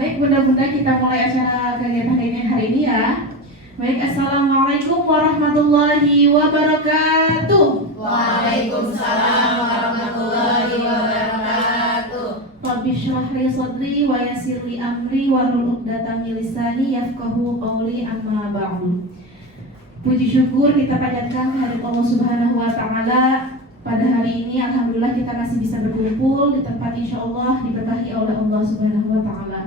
Baik bunda-bunda, kita mulai acara kegiatan hari ini ya. Baik, assalamualaikum warahmatullahi wabarakatuh. Waalaikumsalam warahmatullahi wabarakatuh. Rabbi shrah li sadri wa yassir li amri wahlul 'uqdatam min lisani yafqahu qawli, amma ba'du. Puji syukur kita panjatkan kehadirat Allah Subhanahu wa taala. Pada hari ini alhamdulillah kita masih bisa berkumpul di tempat insyaallah diberkahi oleh Allah Subhanahu wa taala.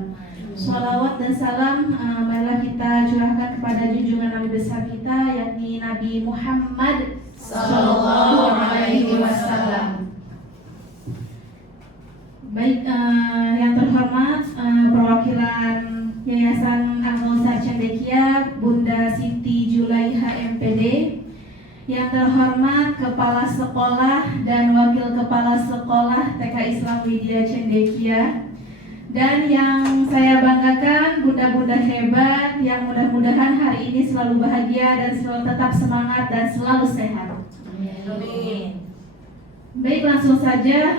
Shalawat dan salam marilah kita curahkan kepada junjungan Nabi besar kita, yakni Nabi Muhammad Sallallahu alaihi wasallam. Baik, yang terhormat perwakilan Yayasan Al-Mausar Cendekia Bunda Siti Julaiha MPD, yang terhormat Kepala Sekolah dan Wakil Kepala Sekolah TK Islam Widya Cendekia, dan yang saya banggakan bunda-bunda hebat yang mudah-mudahan hari ini selalu bahagia dan selalu tetap semangat dan selalu sehat. Amin. Baik, langsung saja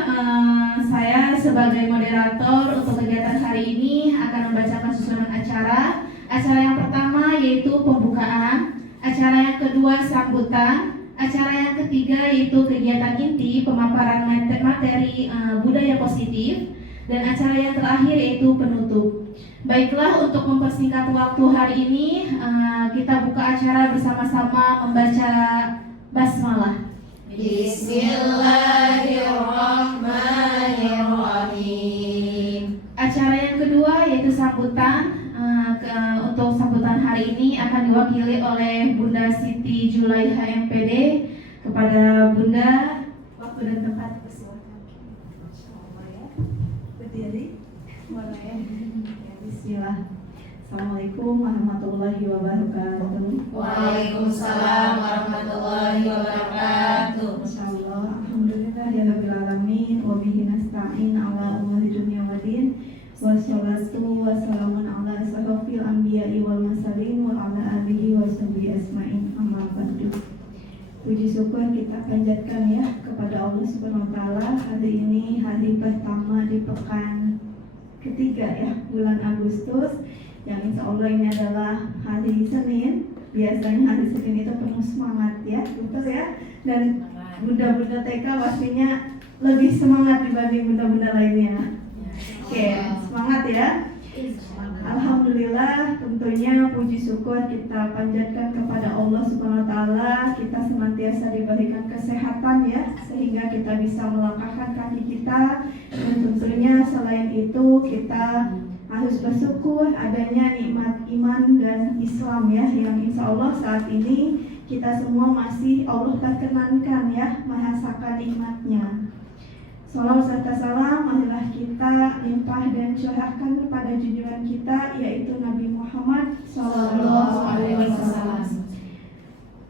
saya sebagai moderator untuk kegiatan hari ini akan membacakan susunan acara. Acara yang pertama yaitu pembukaan, acara yang kedua sambutan, acara yang ketiga yaitu kegiatan inti pemaparan materi budaya positif, dan acara yang terakhir yaitu penutup. Baiklah, untuk mempersingkat waktu hari ini kita buka acara bersama-sama membaca basmalah. Bismillahirrahmanirrahim. Acara yang kedua yaitu sambutan. Untuk sambutan hari ini akan diwakili oleh Bunda Siti Julaiha MPD. Kepada Bunda, waktu dan tempat persilakan. Insyaallah ya. Berdiri. Boleh ya. Bismillah. Assalamualaikum warahmatullahi wabarakatuh. Waalaikumsalam warahmatullahi wabarakatuh. Insyaallah. Alhamdulillah ya rabbil alamin wa bihi nasta'in ala umuri dunya waddin. Wassalatu wassalamun ala asyrafil anbiya'i wal mursalin wa ala alihi wa sahbihi asma'in, amma ba'du. Puji syukur kita panjatkan ya kepada Allah Subhanahu wa taala. Hari ini hari pertama di pekan ketiga ya bulan Agustus, yang insya Allah ini adalah hari Senin. Biasanya hari Senin itu penuh semangat ya, betul ya. Dan bunda-bunda TK pastinya lebih semangat dibanding bunda-bunda lainnya. Oke, semangat ya. Alhamdulillah, tentunya puji syukur kita panjatkan kepada Allah Subhanahu wa taala. Kita senantiasa diberikan kesehatan ya, sehingga kita bisa melangkahkan kaki kita. Dan tentunya selain itu kita harus bersyukur adanya nikmat iman dan Islam ya, yang insya Allah saat ini kita semua masih Allah perkenankan ya merasakan nikmatnya. Salawat serta salam marilah kita limpah dan curahkan kepada junjungan kita, yaitu Nabi Muhammad Sallallahu Alaihi Wasallam.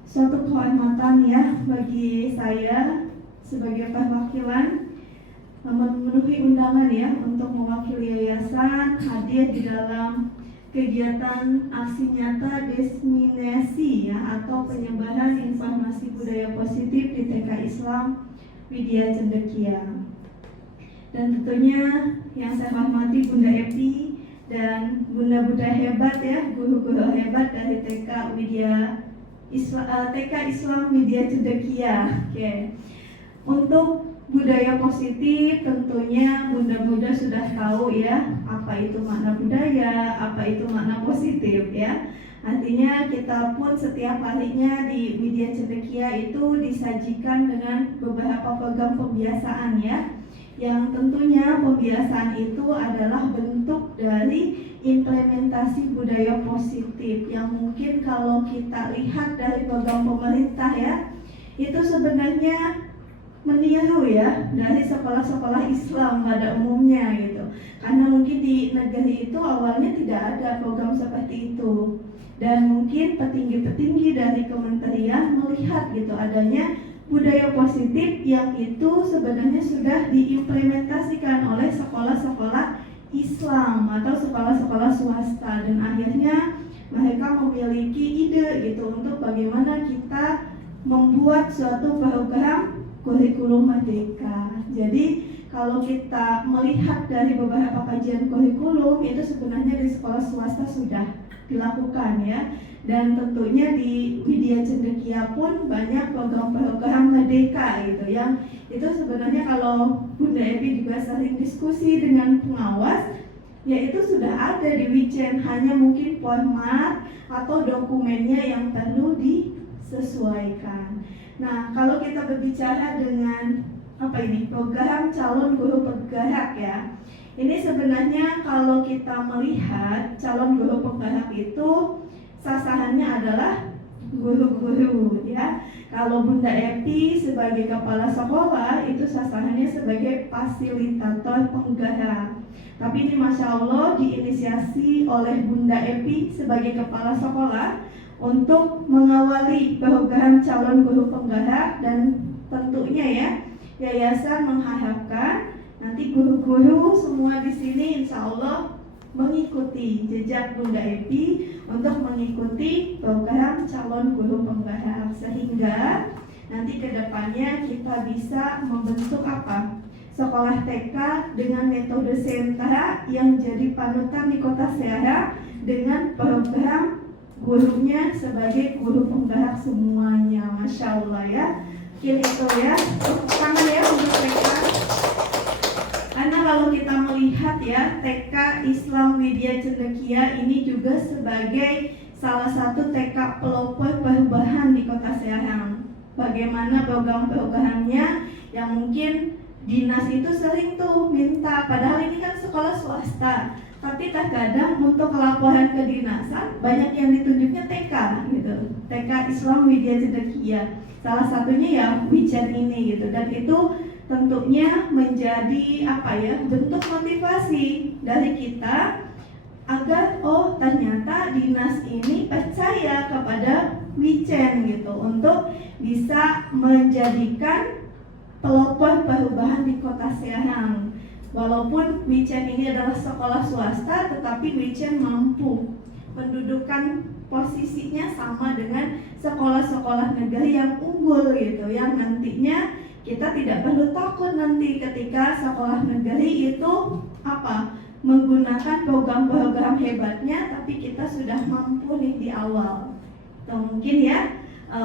Suatu kehormatan ya bagi saya sebagai perwakilan memenuhi undangan ya untuk mewakili yayasan hadir di dalam kegiatan aksi nyata diseminasi ya atau penyebaran informasi budaya positif di TK Islam Widya Cendekia. Dan tentunya yang saya hormati Bunda Epi dan bunda-bunda hebat ya, guru-guru hebat dari TK Islam Widya Cendekia. Oke. Untuk budaya positif tentunya bunda-bunda sudah tahu ya apa itu makna budaya, apa itu makna positif ya. Artinya kita pun setiap harinya di Widya Cendekia itu disajikan dengan beberapa program pembiasaan ya, yang tentunya pembiasaan itu adalah bentuk dari implementasi budaya positif yang mungkin kalau kita lihat dari program pemerintah ya, itu sebenarnya meniru ya dari sekolah-sekolah Islam pada umumnya gitu. Karena mungkin di negeri itu awalnya tidak ada program seperti itu, dan mungkin petinggi-petinggi dari kementerian melihat gitu adanya budaya positif yang itu sebenarnya sudah diimplementasikan oleh sekolah-sekolah Islam atau sekolah-sekolah swasta, dan akhirnya mereka memiliki ide gitu untuk bagaimana kita membuat suatu program kurikulum merdeka. Jadi kalau kita melihat dari beberapa kajian kurikulum itu sebenarnya di sekolah swasta sudah dilakukan ya. Dan tentunya di Widya Cendekia pun banyak program-program merdeka gitu yang itu sebenarnya kalau Bunda Epi juga sering diskusi dengan pengawas, ya itu sudah ada di Wijen, hanya mungkin format atau dokumennya yang perlu disesuaikan. Nah, kalau kita berbicara dengan program calon guru penggerak ya, ini sebenarnya kalau kita melihat calon guru penggerak itu sasarannya adalah guru-guru ya. Kalau Bunda Epi sebagai kepala sekolah itu sasarannya sebagai fasilitator penggerak. Tapi ini Masya Allah diinisiasi oleh Bunda Epi sebagai kepala sekolah untuk mengawali program calon guru penggerak, dan tentunya ya yayasan mengharapkan nanti guru-guru semua di sini insya Allah mengikuti jejak Bunda Epi untuk mengikuti program calon guru penggerak, sehingga nanti kedepannya kita bisa membentuk sekolah TK dengan metode sentra yang jadi panutan di Kota Serang dengan program gurunya sebagai guru penggerak semuanya. Masya Allah ya. Mungkin itu ya, tepuk tangan ya untuk TK. Karena kalau kita melihat ya, TK Islam Widya Cendekia ini juga sebagai salah satu TK pelopor perubahan di Kota Serang. Bagaimana program-programnya yang mungkin dinas itu sering tuh minta, padahal ini kan sekolah swasta, tapi terkadang untuk laporan ke dinasan banyak yang ditunjuknya TK gitu, TK Islam Widya Cendekia. Salah satunya ya Wijen ini gitu, dan itu tentunya menjadi bentuk motivasi dari kita agar ternyata dinas ini percaya kepada Wijen gitu untuk bisa menjadikan pelopor perubahan di Kota Serang. Walaupun Wijen ini adalah sekolah swasta, tetapi Wijen mampu mendudukan posisinya sama dengan sekolah-sekolah negeri yang unggul gitu, yang nantinya kita tidak perlu takut nanti ketika sekolah negeri itu menggunakan program-program hebatnya, tapi kita sudah mampu nih di awal. Mungkin ya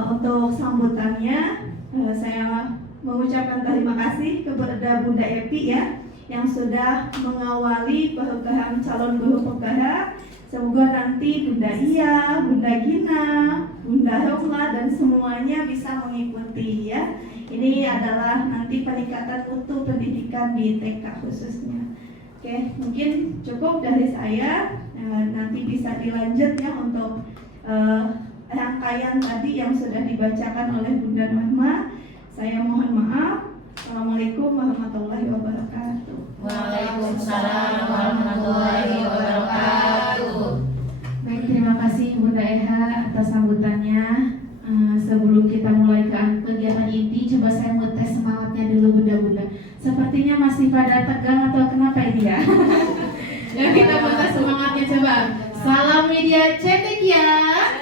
untuk sambutannya saya mengucapkan terima kasih kepada Bunda Epi ya yang sudah mengawali program calon guru penggerak. Semoga nanti Bunda Iya, Bunda Gina, Bunda Romla dan semuanya bisa mengikuti ya. Ini adalah nanti peningkatan mutu pendidikan di TK khususnya. Oke, mungkin cukup dari saya. Nanti bisa dilanjut ya untuk rangkaian tadi yang sudah dibacakan oleh Bunda Norma. Saya mohon maaf. Assalamualaikum warahmatullahi wabarakatuh. Waalaikumsalam warahmatullahi wabarakatuh. Baik, terima kasih Bunda Eha atas sambutannya. Sebelum kita mulai ke kegiatan inti, coba saya mau tes semangatnya dulu Bunda-Bunda. Sepertinya masih pada tegang atau kenapa ini ya? Ya kita mau tes semangatnya coba. Salam Widya Cendekia.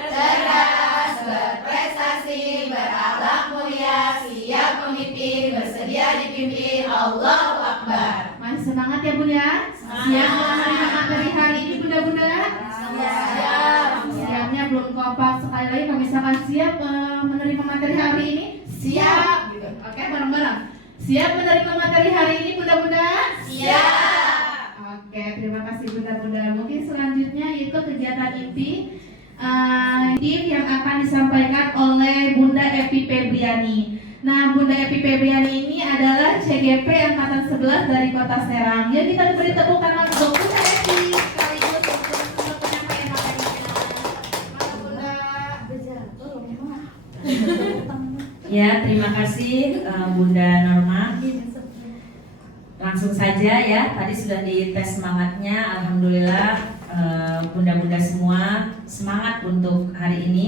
Cerdas, berprestasi, berakhlak mulia, siap memimpin, bersedia dipimpin. Allahu Akbar. Masih semangat ya Bunda? Siap menerima materi hari ini Bunda-Bunda? Siap. Siapnya belum kompak. Sekali lagi kalau misalkan siap menerima materi hari ini, siap gitu. Oke, bareng-bareng. Siap menerima materi hari ini Bunda-Bunda? Siap. Oke, terima kasih Bunda-Bunda. Mungkin selanjutnya itu kegiatan inti yang akan disampaikan oleh Bunda Epi Febriani. Nah, Bunda Epi Febriani ini adalah CGP Angkatan 11 dari Kota Serang. Ya, kita beri tepuk tangan untuk Bunda Epi sekaligus untuk penyampaian materinya. Mana Bunda? Ya, terima kasih Bunda Norma. Langsung saja ya, tadi sudah dites semangatnya. Alhamdulillah bunda-bunda semua semangat untuk hari ini.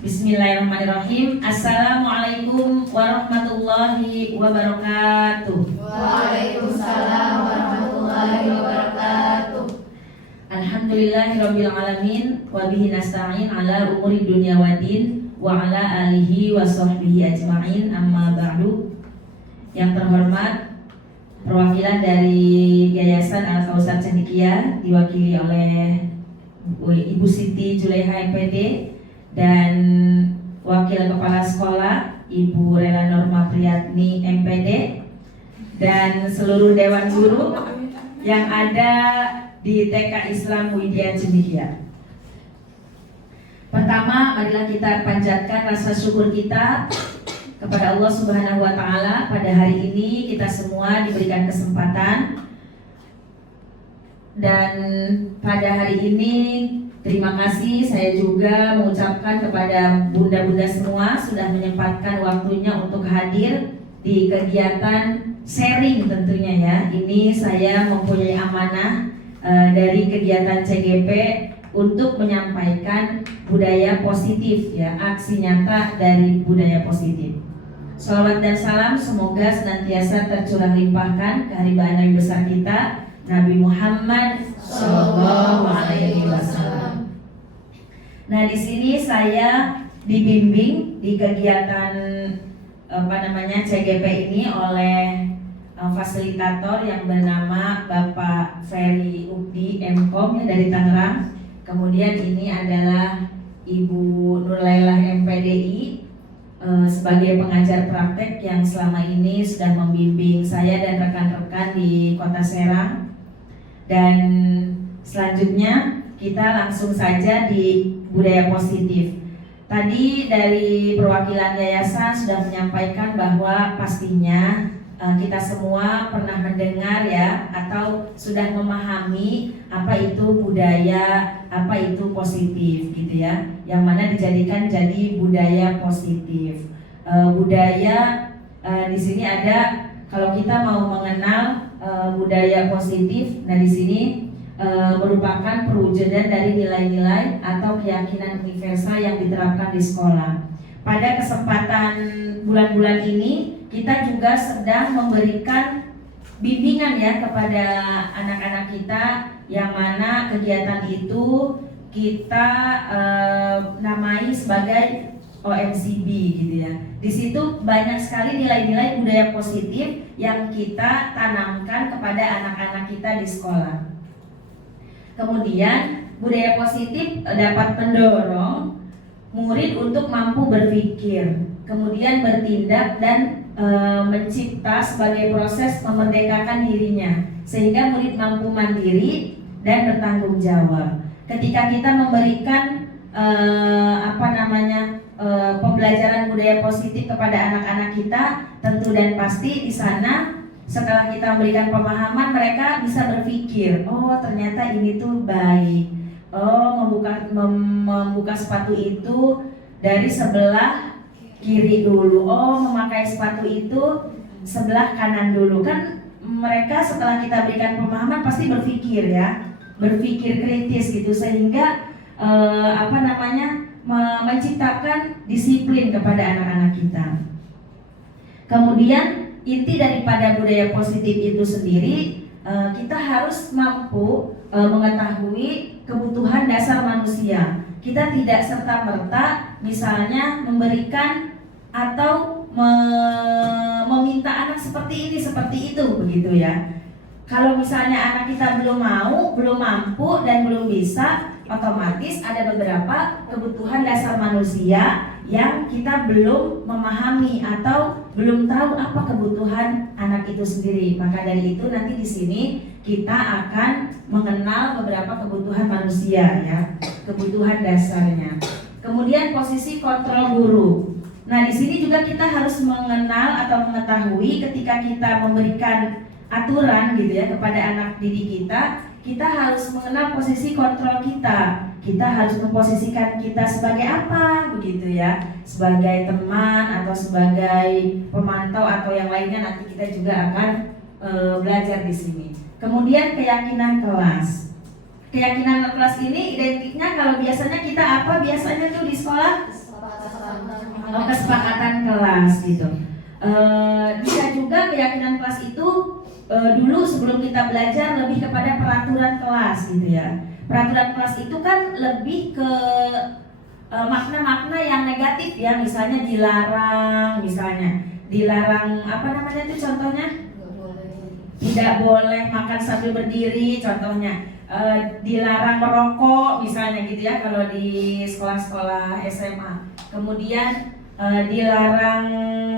Bismillahirrahmanirrahim. Assalamualaikum warahmatullahi wabarakatuh. Waalaikumsalam warahmatullahi wabarakatuh. Alhamdulillahirabbil alamin wa bihi nasta'in ala umuri dunya waddin wa ala alihi wa sahbihi ajma'in, amma ba'du. Yang terhormat perwakilan dari Yayasan Al-Kausar Cendekia diwakili oleh Ibu Siti Juleha MPD dan Wakil Kepala Sekolah Ibu Rela Norma Priyatni MPD dan seluruh Dewan Guru yang ada di TK Islam Widya Cendekia. Pertama, marilah kita panjatkan rasa syukur kita kepada Allah Subhanahu wa Ta'ala. Pada hari ini kita semua diberikan kesempatan, dan pada hari ini terima kasih saya juga mengucapkan kepada bunda-bunda semua sudah menyempatkan waktunya untuk hadir di kegiatan sharing tentunya ya. Ini saya mempunyai amanah dari kegiatan CGP untuk menyampaikan budaya positif ya, aksi nyata dari budaya positif. Salawat dan salam semoga senantiasa tercurah limpahkan keharibaan Nabi besar kita Nabi Muhammad Sallallahu Alaihi Wasallam. Nah, di sini saya dibimbing di kegiatan CGP ini oleh fasilitator yang bernama Bapak Ferry Ukdi MKOM ya, dari Tangerang. Kemudian ini adalah Ibu Nurlailah MPDI sebagai pengajar praktek yang selama ini sudah membimbing saya dan rekan-rekan di Kota Serang. Dan selanjutnya kita langsung saja di budaya positif. Tadi dari perwakilan yayasan sudah menyampaikan bahwa pastinya kita semua pernah mendengar ya, atau sudah memahami apa itu budaya, apa itu positif gitu ya, yang mana dijadikan jadi budaya positif. Budaya di sini ada, kalau kita mau mengenal budaya positif, nah di sini merupakan perwujudan dari nilai-nilai atau keyakinan universal yang diterapkan di sekolah. Pada kesempatan bulan-bulan ini kita juga sedang memberikan bimbingan ya kepada anak-anak kita, yang mana kegiatan itu kita namai sebagai OMCB gitu ya. Di situ banyak sekali nilai-nilai budaya positif yang kita tanamkan kepada anak-anak kita di sekolah. Kemudian budaya positif dapat mendorong murid untuk mampu berpikir, kemudian bertindak dan mencipta sebagai proses memerdekakan dirinya, sehingga murid mampu mandiri dan bertanggung jawab. Ketika kita memberikan pembelajaran budaya positif kepada anak-anak kita, tentu dan pasti di sana setelah kita memberikan pemahaman, mereka bisa berpikir, oh ternyata ini tuh baik. Oh, membuka sepatu itu dari sebelah kiri dulu. Oh, memakai sepatu itu sebelah kanan dulu. Kan mereka setelah kita berikan pemahaman pasti berpikir ya, berpikir kritis gitu, sehingga menciptakan disiplin kepada anak-anak kita. Kemudian inti daripada budaya positif itu sendiri, kita harus mampu mengetahui kebutuhan dasar manusia. Kita tidak serta-merta misalnya memberikan atau meminta anak seperti ini, seperti itu, begitu ya. Kalau misalnya anak kita belum mau, belum mampu dan belum bisa, otomatis ada beberapa kebutuhan dasar manusia yang kita belum memahami atau belum tahu apa kebutuhan anak itu sendiri. Maka dari itu nanti di sini kita akan mengenal beberapa kebutuhan manusia ya, kebutuhan dasarnya. Kemudian posisi kontrol guru. Nah, di sini juga kita harus mengenal atau mengetahui ketika kita memberikan aturan gitu ya kepada anak didik kita harus mengenal posisi kontrol kita. Kita harus memposisikan kita sebagai apa begitu ya, sebagai teman atau sebagai pemantau atau yang lainnya, nanti kita juga akan belajar di sini. Kemudian keyakinan kelas. Keyakinan kelas ini identiknya kalau biasanya kita apa biasanya tuh di sekolah? Kesepakatan kelas gitu. Bisa juga keyakinan kelas itu dulu sebelum kita belajar lebih kepada peraturan kelas gitu ya. Peraturan kelas itu kan lebih ke makna-makna yang negatif ya, misalnya dilarang apa namanya itu contohnya? tidak boleh makan sambil berdiri, contohnya dilarang merokok misalnya gitu ya kalau di sekolah-sekolah SMA. Kemudian dilarang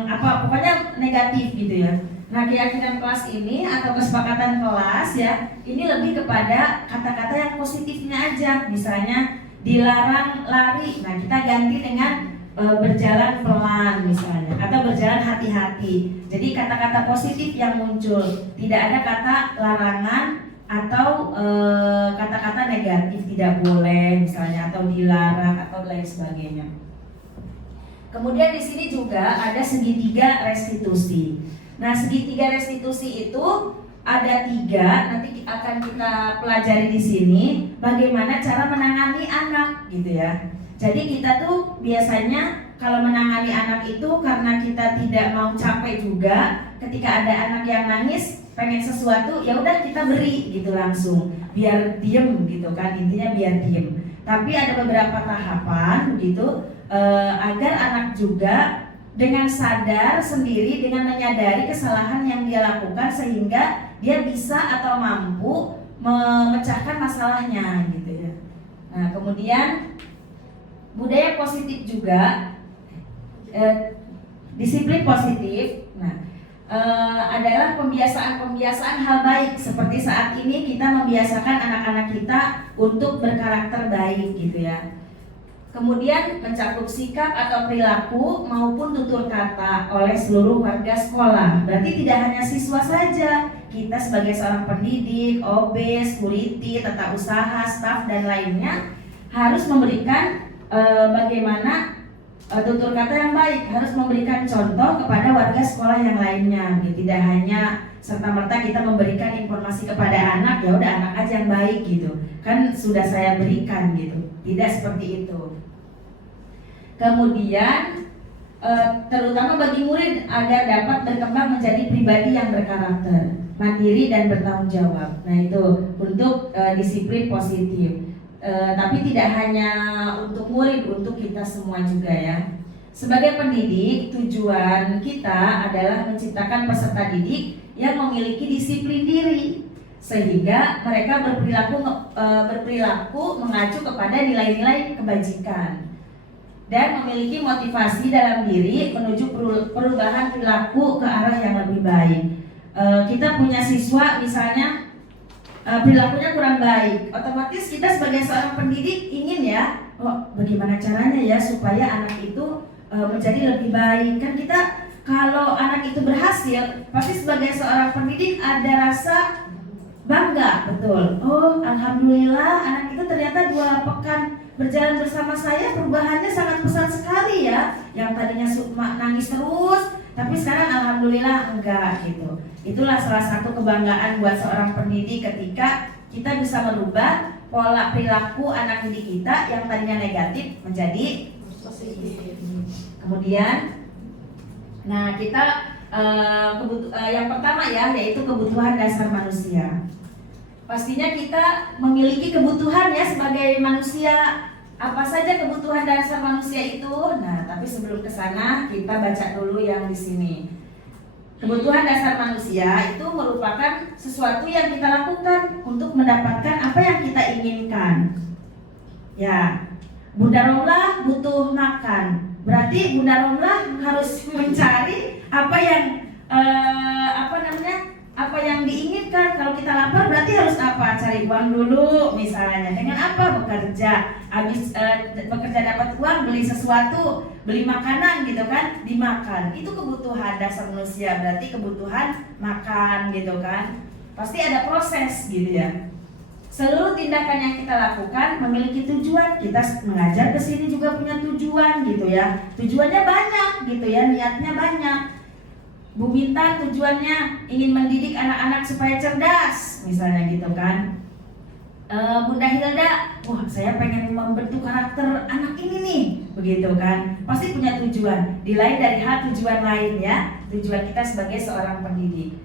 apa, pokoknya negatif gitu ya. Nah, keyakinan kelas ini atau kesepakatan kelas ya, ini lebih kepada kata-kata yang positifnya aja. Misalnya dilarang lari, nah kita ganti dengan berjalan pelan misalnya, atau berjalan hati-hati. Jadi kata-kata positif yang muncul, tidak ada kata larangan atau kata-kata negatif, tidak boleh misalnya, atau dilarang atau lain sebagainya. Kemudian di sini juga ada segitiga restitusi. Nah, segitiga restitusi itu ada 3, nanti akan kita pelajari di sini bagaimana cara menangani anak gitu ya. Jadi kita tuh biasanya kalau menangani anak itu karena kita tidak mau capek juga, ketika ada anak yang nangis pengen sesuatu, ya udah kita beri gitu langsung, biar diem gitu kan, intinya biar diem. Tapi ada beberapa tahapan begitu agar anak juga dengan sadar sendiri, dengan menyadari kesalahan yang dia lakukan sehingga dia bisa atau mampu memecahkan masalahnya gitu ya. Nah, kemudian budaya positif juga, disiplin positif. Nah, adalah pembiasaan hal baik, seperti saat ini kita membiasakan anak-anak kita untuk berkarakter baik gitu ya. Kemudian mencakup sikap atau perilaku maupun tutur kata oleh seluruh warga sekolah. Berarti tidak hanya siswa saja, kita sebagai seorang pendidik, OB, security, tata usaha, staf dan lainnya harus memberikan bagaimana tutur kata yang baik, harus memberikan contoh kepada warga sekolah yang lainnya. Tidak hanya serta-merta kita memberikan informasi kepada anak, ya udah anak aja yang baik gitu. Kan sudah saya berikan gitu. Tidak seperti itu. Kemudian terutama bagi murid agar dapat berkembang menjadi pribadi yang berkarakter, mandiri dan bertanggung jawab. Nah, itu untuk disiplin positif. Tapi tidak hanya untuk murid, untuk kita semua juga ya. Sebagai pendidik, tujuan kita adalah menciptakan peserta didik yang memiliki disiplin diri, sehingga mereka berperilaku mengacu kepada nilai-nilai kebajikan dan memiliki motivasi dalam diri menuju perubahan perilaku ke arah yang lebih baik. Kita punya siswa misalnya perilakunya kurang baik, otomatis kita sebagai seorang pendidik ingin ya, bagaimana caranya ya supaya anak itu menjadi lebih baik. Kan kita kalau anak itu berhasil, pasti sebagai seorang pendidik ada rasa bangga, betul. Oh, alhamdulillah anak itu ternyata 2 pekan berjalan bersama saya, perubahannya sangat pesat sekali ya. Yang tadinya nangis terus, tapi sekarang alhamdulillah enggak gitu. Itulah salah satu kebanggaan buat seorang pendidik ketika kita bisa merubah pola perilaku anak didik kita yang tadinya negatif menjadi positif. Kemudian, nah kita yang pertama ya, yaitu kebutuhan dasar manusia. Pastinya kita memiliki kebutuhan ya sebagai manusia. Apa saja kebutuhan dasar manusia itu? Nah, tapi sebelum ke sana kita baca dulu yang di sini. Kebutuhan dasar manusia itu merupakan sesuatu yang kita lakukan untuk mendapatkan apa yang kita inginkan. Ya, Bunda Romlah butuh makan. Berarti Bunda Romlah harus mencari apa yang apa yang diinginkan. Kalau kita lapar berarti harus apa? Cari uang dulu misalnya. Dengan apa? Bekerja. Habis bekerja dapat uang, beli sesuatu, beli makanan gitu kan, dimakan. Itu kebutuhan dasar manusia, berarti kebutuhan makan gitu kan. Pasti ada proses gitu ya. Seluruh tindakan yang kita lakukan memiliki tujuan. Kita mengajar ke sini juga punya tujuan gitu ya. Tujuannya banyak gitu ya, niatnya banyak. Bu Bintan tujuannya ingin mendidik anak-anak supaya cerdas, misalnya gitu kan. Bunda Hilda, wah saya pengen membentuk karakter anak ini nih, begitu kan. Pasti punya tujuan, di lain dari hal tujuan lain ya. Tujuan kita sebagai seorang pendidik.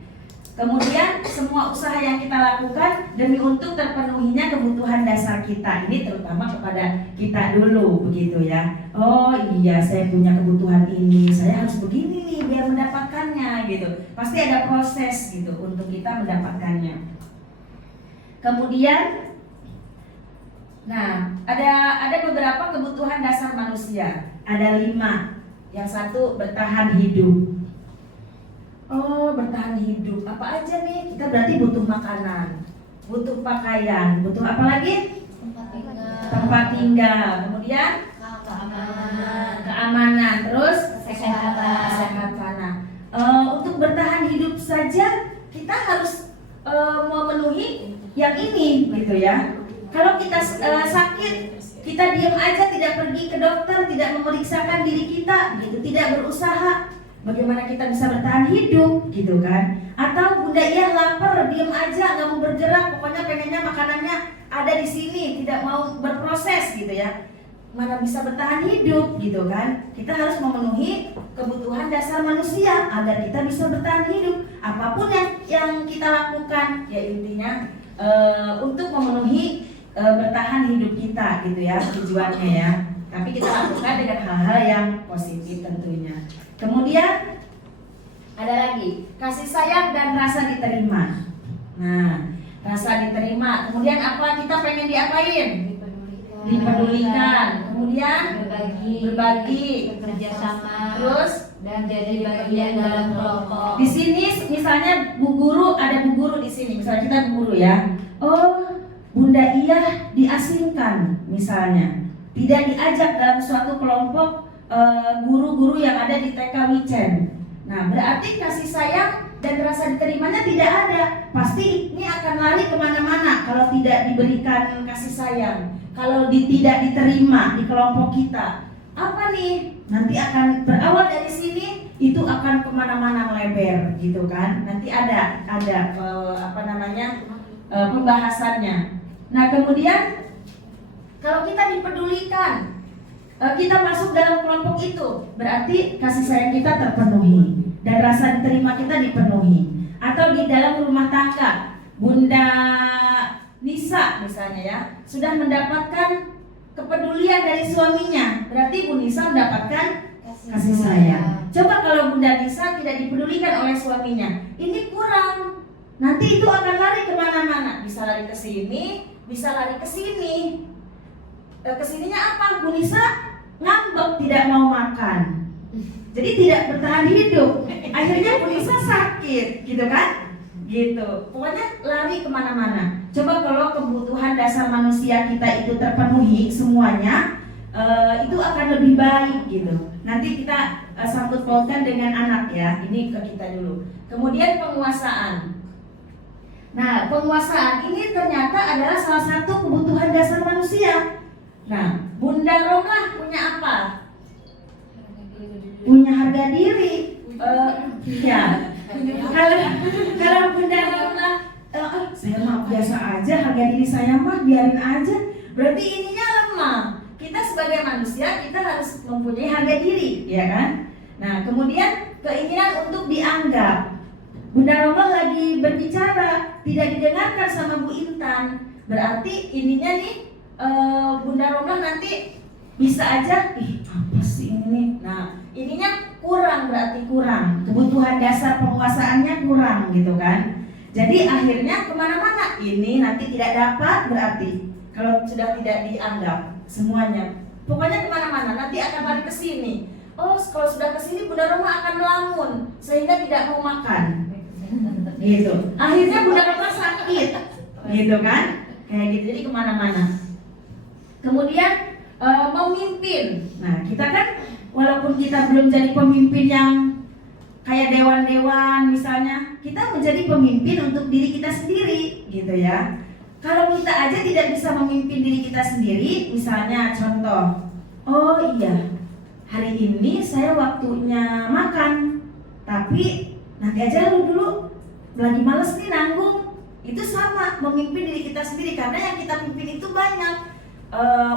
Kemudian semua usaha yang kita lakukan demi untuk terpenuhinya kebutuhan dasar dasar kita ini, terutama kepada kita dulu begitu ya. Oh iya, saya punya kebutuhan ini, saya harus begini nih biar mendapatkannya gitu. Pasti ada proses gitu untuk kita mendapatkannya. Kemudian, nah ada beberapa kebutuhan dasar manusia. Ada 5. Yang satu, bertahan hidup. Oh, bertahan hidup. Apa aja nih? Kita berarti butuh makanan, butuh pakaian, butuh apa lagi? Tempat tinggal. Kemudian keamanan. Terus kesehatan. Untuk bertahan hidup saja kita harus memenuhi yang ini gitu ya. Kalau kita sakit, kita diam aja, tidak pergi ke dokter, tidak memeriksakan diri kita gitu, tidak berusaha, bagaimana kita bisa bertahan hidup gitu kan? Atau Bunda Iya lapar, diam aja, nggak mau bergerak, pokoknya pengennya makanannya ada di sini, tidak mau berproses gitu ya. Mana bisa bertahan hidup gitu kan? Kita harus memenuhi kebutuhan dasar manusia agar kita bisa bertahan hidup. Apapun yang kita lakukan, ya intinya untuk memenuhi bertahan hidup kita gitu ya, tujuannya ya. Tapi kita lakukan dengan hal-hal yang positif tentunya. Kemudian ada lagi kasih sayang dan rasa diterima. Nah, rasa diterima. Kemudian apa? Kita pengen diapain? Dipedulikan. Kemudian berbagi, bekerja sama, terus dan jadi bagian dalam kelompok. di sini misalnya Bu Guru, ada Bu Guru di sini. Misalnya kita Bu Guru ya. Oh, Bunda Iya diasingkan misalnya, tidak diajak dalam suatu kelompok guru-guru yang ada di TK Wijen. Nah, berarti kasih sayang dan rasa diterimanya tidak ada. Pasti ini akan lari kemana-mana kalau tidak diberikan kasih sayang, kalau tidak diterima di kelompok kita. Apa nih? Nanti akan berawal dari sini, itu akan kemana-mana melebar gitu kan. Nanti ada pembahasannya. Nah, kemudian kalau kita dipedulikan, kita masuk dalam kelompok itu, berarti kasih sayang kita terpenuhi dan rasa diterima kita dipenuhi. Atau di dalam rumah tangga, Bunda Nisa misalnya ya, sudah mendapatkan kepedulian dari suaminya, berarti Bu Nisa mendapatkan kasih sayang. Coba kalau Bunda Nisa tidak dipedulikan oleh suaminya, ini kurang. Nanti itu akan lari kemana-mana, bisa lari ke sini, bisa lari ke sini. Kesininya apa? Bu Nisa ngambek, tidak mau makan, jadi tidak bertahan hidup. Akhirnya Bu Nisa sakit, gitu kan? Gitu. Pokoknya lari kemana-mana. Coba kalau kebutuhan dasar manusia kita itu terpenuhi semuanya, itu akan lebih baik gitu. Nanti kita sangkut pautkan dengan anak ya. Ini ke kita dulu. Kemudian penguasaan. Nah, penguasaan ini ternyata adalah salah satu kebutuhan dasar manusia. Nah, Bunda Romlah punya apa? Punya harga diri. Ya. Kalau Bunda Romlah, saya mah biasa aja, harga diri saya mah biarin aja. Berarti ininya lemah. Kita sebagai manusia kita harus mempunyai harga diri, ya kan? Nah, kemudian keinginan untuk dianggap. Bunda Romlah lagi berbicara, tidak didengarkan sama Bu Intan. Berarti ininya nih, Bunda Romlah nanti bisa aja, apa sih ini? Nah, ininya kurang, berarti kurang. Kebutuhan dasar penguasaannya kurang gitu kan. Jadi akhirnya kemana-mana. Ini nanti tidak dapat berarti kalau sudah tidak dianggap semuanya. Pokoknya kemana-mana, nanti akan balik ke sini. Oh, kalau sudah ke sini Bunda Romlah akan melamun sehingga tidak mau makan. Gitu. Akhirnya Bunda Romlah sakit, gitu kan? Kayak gitu. Jadi kemana-mana. Kemudian memimpin. Nah, kita kan walaupun kita belum jadi pemimpin yang kayak dewan-dewan misalnya, kita menjadi pemimpin untuk diri kita sendiri, gitu ya. Kalau kita aja tidak bisa memimpin diri kita sendiri, misalnya contoh, oh iya, hari ini saya waktunya makan, tapi nanti aja dulu lagi males nih nanggung. Itu sama, memimpin diri kita sendiri, karena yang kita pimpin itu banyak.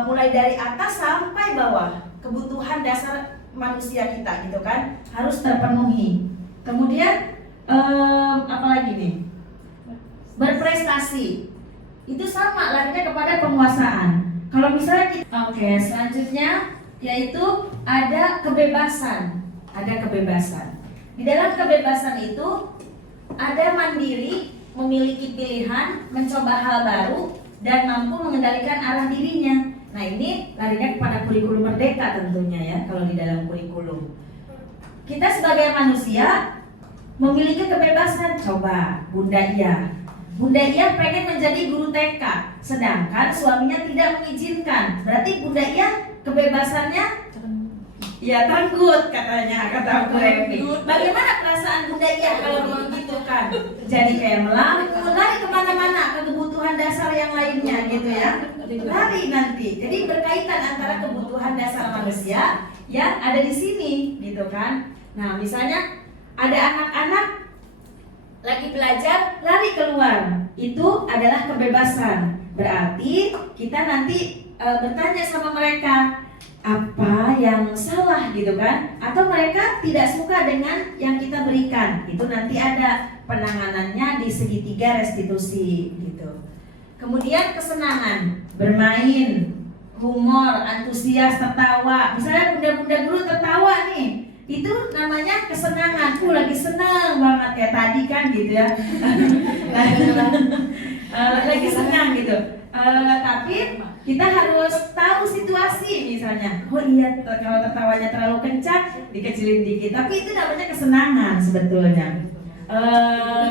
Mulai dari atas sampai bawah, kebutuhan dasar manusia kita gitu kan harus terpenuhi. Kemudian apa lagi nih? Berprestasi. itu sama larinya kepada penguasaan. Kalau misalnya kita, oke, selanjutnya yaitu ada kebebasan. Ada kebebasan. Di dalam kebebasan itu ada mandiri, memiliki pilihan, mencoba hal baru, dan mampu mengendalikan arah dirinya. Nah, ini larinya kepada kurikulum merdeka tentunya ya, kalau di dalam kurikulum. Kita sebagai manusia memiliki kebebasan. Coba Bunda Iya pengen menjadi guru TK, sedangkan suaminya tidak mengizinkan. Berarti Bunda Iya kebebasannya ya terenggut katanya, kata Bu Evi. Bagaimana perasaan Bunda Iya kalau digitukan? Jadi kayak lari kemana-mana ke kebutuhan dasar yang lainnya gitu ya. Lari nanti. Jadi berkaitan antara kebutuhan dasar manusia yang ada di sini gitu kan. Nah, misalnya ada anak-anak lagi belajar, lari keluar, itu adalah kebebasan. Berarti kita nanti bertanya sama mereka apa yang salah gitu kan, atau mereka tidak suka dengan yang kita berikan. Itu nanti ada penanganannya di segitiga restitusi gitu. Kemudian kesenangan, bermain, humor, antusias, tertawa. Misalnya bunda-bunda dulu tertawa nih, itu namanya kesenangan. Lagi senang banget ya tadi kan gitu ya. Lagi senang gitu. Tapi kita harus tahu situasi misalnya. Oh iya, kalau tertawanya terlalu kencang, dikecilin dikit. Tapi itu namanya kesenangan sebetulnya.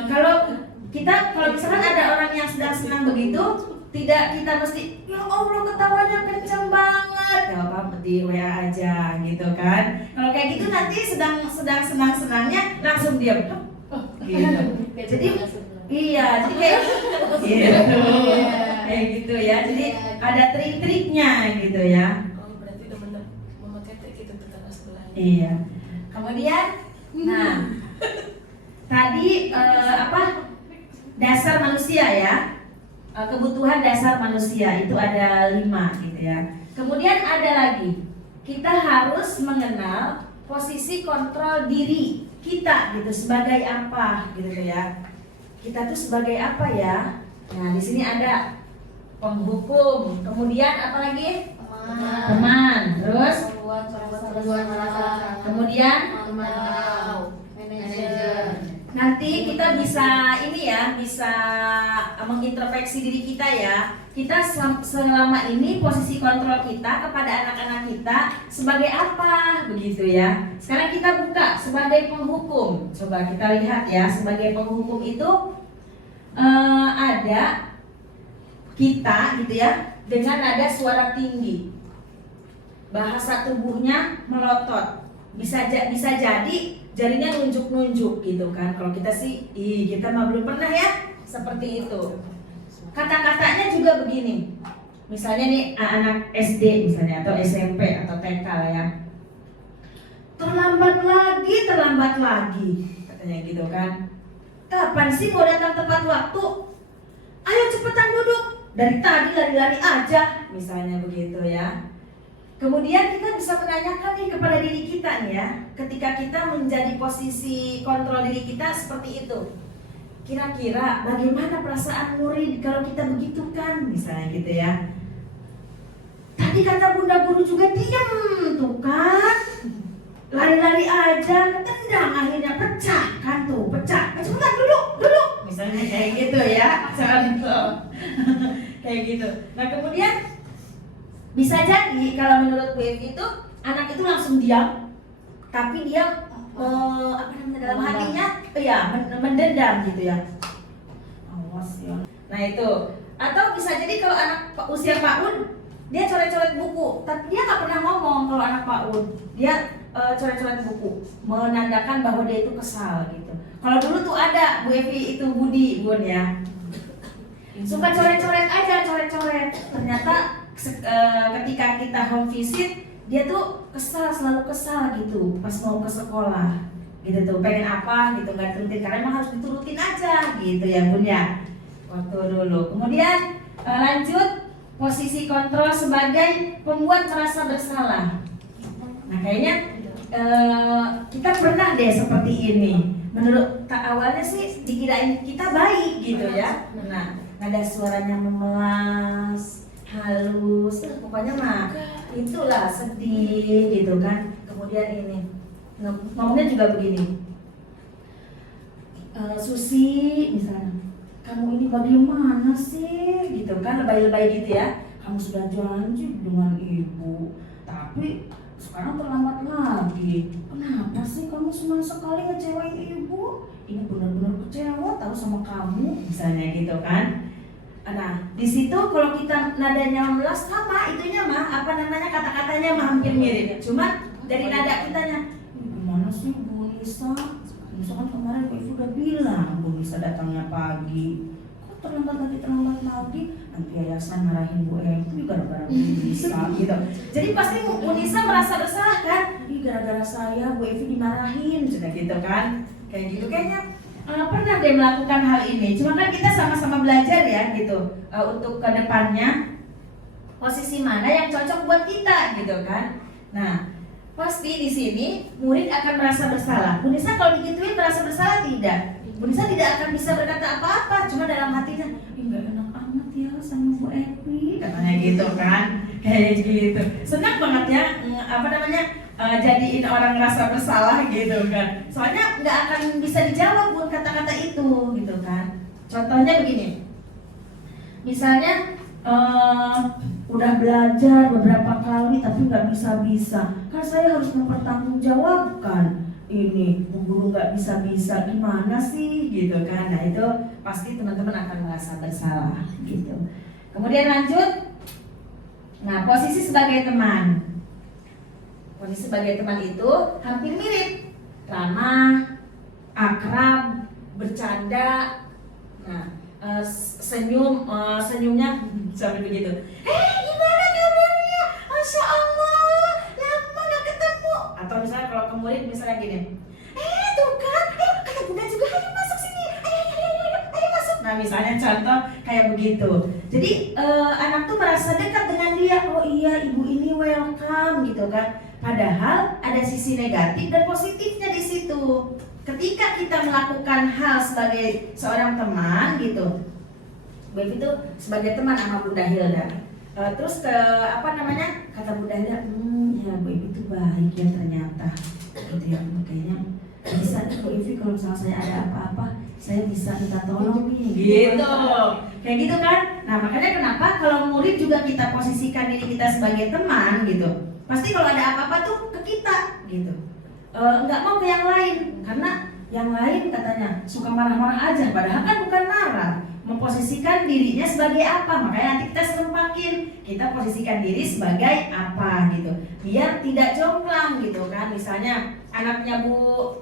Kalau misalkan ada orang yang sedang senang begitu, tidak kita mesti ya Allah ketawanya kencang banget, ya apa di WA aja gitu kan. Kalau kayak gitu nanti sedang senang-senangnya langsung diam gitu. Jadi iya, jadi kayak gitu. Kayak gitu ya. Jadi ada trik-triknya gitu ya. Oh, berarti udah benar memakai trik itu tetangga sebelah. Iya. Kemudian nah tadi dasar manusia ya. Kebutuhan dasar manusia itu ada 5 gitu ya. Kemudian ada lagi, kita harus mengenal posisi kontrol diri kita gitu sebagai apa gitu ya. Kita tuh sebagai apa ya? Nah, di sini ada penghukum, kemudian apa lagi? Teman, terus kemudian manajer. nanti kita bisa bisa mengintrospeksi diri kita ya. Kita selama ini posisi kontrol kita kepada anak-anak kita sebagai apa begitu ya. Sekarang kita buka sebagai penghukum. Coba kita lihat ya, sebagai penghukum itu ada kita gitu ya dengan nada suara tinggi. Bahasa tubuhnya melotot. Bisa jadi jarinya nunjuk-nunjuk gitu kan. Kalau kita sih, kita mah belum pernah ya seperti itu. Kata-katanya juga begini. Misalnya nih anak SD misalnya atau SMP atau TK lah ya. Terlambat lagi katanya gitu kan. Kapan sih mau datang tepat waktu? Ayo cepetan duduk. Dari tadi lari-lari aja misalnya begitu ya. Kemudian kita bisa menanyakan nih kepada diri kita nih ya, ketika kita menjadi posisi kontrol diri kita seperti itu. Kira-kira bagaimana perasaan murid kalau kita begitu kan, misalnya gitu ya. Tadi kata bunda guru juga diam tuh kan, lari-lari aja, ketendang akhirnya pecah kan tuh, pecah. Cepetan duduk, misalnya kayak gitu ya, contoh kayak gitu. Nah kemudian bisa jadi kalau menurut Bu Evi itu anak itu langsung diam, tapi dia dalam hatinya mendendam gitu ya. Awas ya. Nah itu. Atau bisa jadi kalau anak usia PAUD dia coret-coret buku, tapi dia nggak pernah ngomong kalau anak PAUD. Dia coret-coret buku, menandakan bahwa dia itu kesal gitu. Kalau dulu tuh ada Bu Evi itu Bun ya. Suka coret-coret aja, coret-coret. Ternyata ketika kita home visit dia tuh selalu kesal gitu pas mau ke sekolah gitu tuh, pengen apa gitu nggak diturutin karena emang harus diturutin aja gitu ya Bun ya waktu dulu. Kemudian lanjut posisi kontrol sebagai pembuat merasa bersalah. Nah kayaknya kita pernah deh seperti ini. Menurut awalnya sih dikirain kita baik gitu ya. Nah nada suaranya memelas, halus, pokoknya mah itulah sedih gitu kan. Kemudian ini ngomongnya juga begini, Susi misalnya, kamu ini bagaimana sih gitu kan, lebay-lebay gitu ya. Kamu sudah janji dengan ibu, tapi sekarang terlambat lagi. Kenapa sih kamu cuma sekali ngecewain ibu? Ini benar-benar kecewa tahu sama kamu, misalnya gitu kan. Nah, di situ kalau kita nadanya memelas sama itunya mah kata-katanya mah hampir mirip. Cuma dari nada kitanya, gimana sih Bu Nisa? Misalkan kemarin Bu Ibu udah bilang Bu Nisa datangnya pagi, kok terlambat lagi, nanti yayasan marahin Bu Evi gara-gara Bu Nisa gitu. Jadi pasti Bu Nisa merasa bersalah kan? Ih, gara-gara saya Bu Evi dimarahin, sudah gitu kan? Kayak gitu kayaknya pernah deh melakukan hal ini. Cuma kan kita sama-sama belajar ya gitu untuk kedepannya posisi mana yang cocok buat kita gitu kan. Nah, pasti di sini murid akan merasa bersalah. Bu Nisa kalau digituin merasa bersalah tidak? Bu Nisa tidak akan bisa berkata apa-apa, cuma dalam hatinya, nggak enak amat ya sama Bu Evi, katanya gitu kan, kayak gitu. Senang banget ya, jadiin orang merasa bersalah gitu kan. Soalnya nggak akan bisa dijawab buat kata-kata itu gitu kan. Contohnya begini, misalnya udah belajar beberapa kali tapi nggak bisa-bisa, kan saya harus mempertanggungjawabkan ini, guru nggak bisa-bisa gimana sih gitu kan. Nah itu pasti teman-teman akan merasa bersalah gitu. Kemudian lanjut, nah posisi sebagai teman. Posisi sebagai teman itu hampir mirip, ramah, akrab, bercanda, nah senyumnya sampai begitu. Gimana kabarnya? Masya Allah, lama gak ketemu. Atau misalnya kalau ke murid misalnya gini, tuh kan, kata bunda juga, ayo masuk sini, ayo masuk. Nah misalnya contoh kayak begitu. Jadi anak tuh merasa dekat dengan dia. Oh iya, ibu ini welcome gitu kan. Padahal ada sisi negatif dan positifnya di situ. Ketika kita melakukan hal sebagai seorang teman gitu, baik itu sebagai teman sama Bunda Hilda, terus kata Bunda Hilda, ya Bu Ivi itu baik ya ternyata, gitu ya, kayaknya bisa Bu Ivi kalau misalnya saya ada apa-apa, saya bisa minta tolong nih, gitu, kayak gitu kan. Nah makanya kenapa kalau murid juga kita posisikan diri kita sebagai teman gitu, pasti kalau ada apa-apa tuh ke kita gitu. Nggak mau ke yang lain, karena yang lain katanya suka marah-marah aja, padahal kan bukan marah, memposisikan dirinya sebagai apa. Makanya nanti kita serempakin, kita posisikan diri sebagai apa gitu, biar tidak jomplang gitu kan. Misalnya anaknya Bu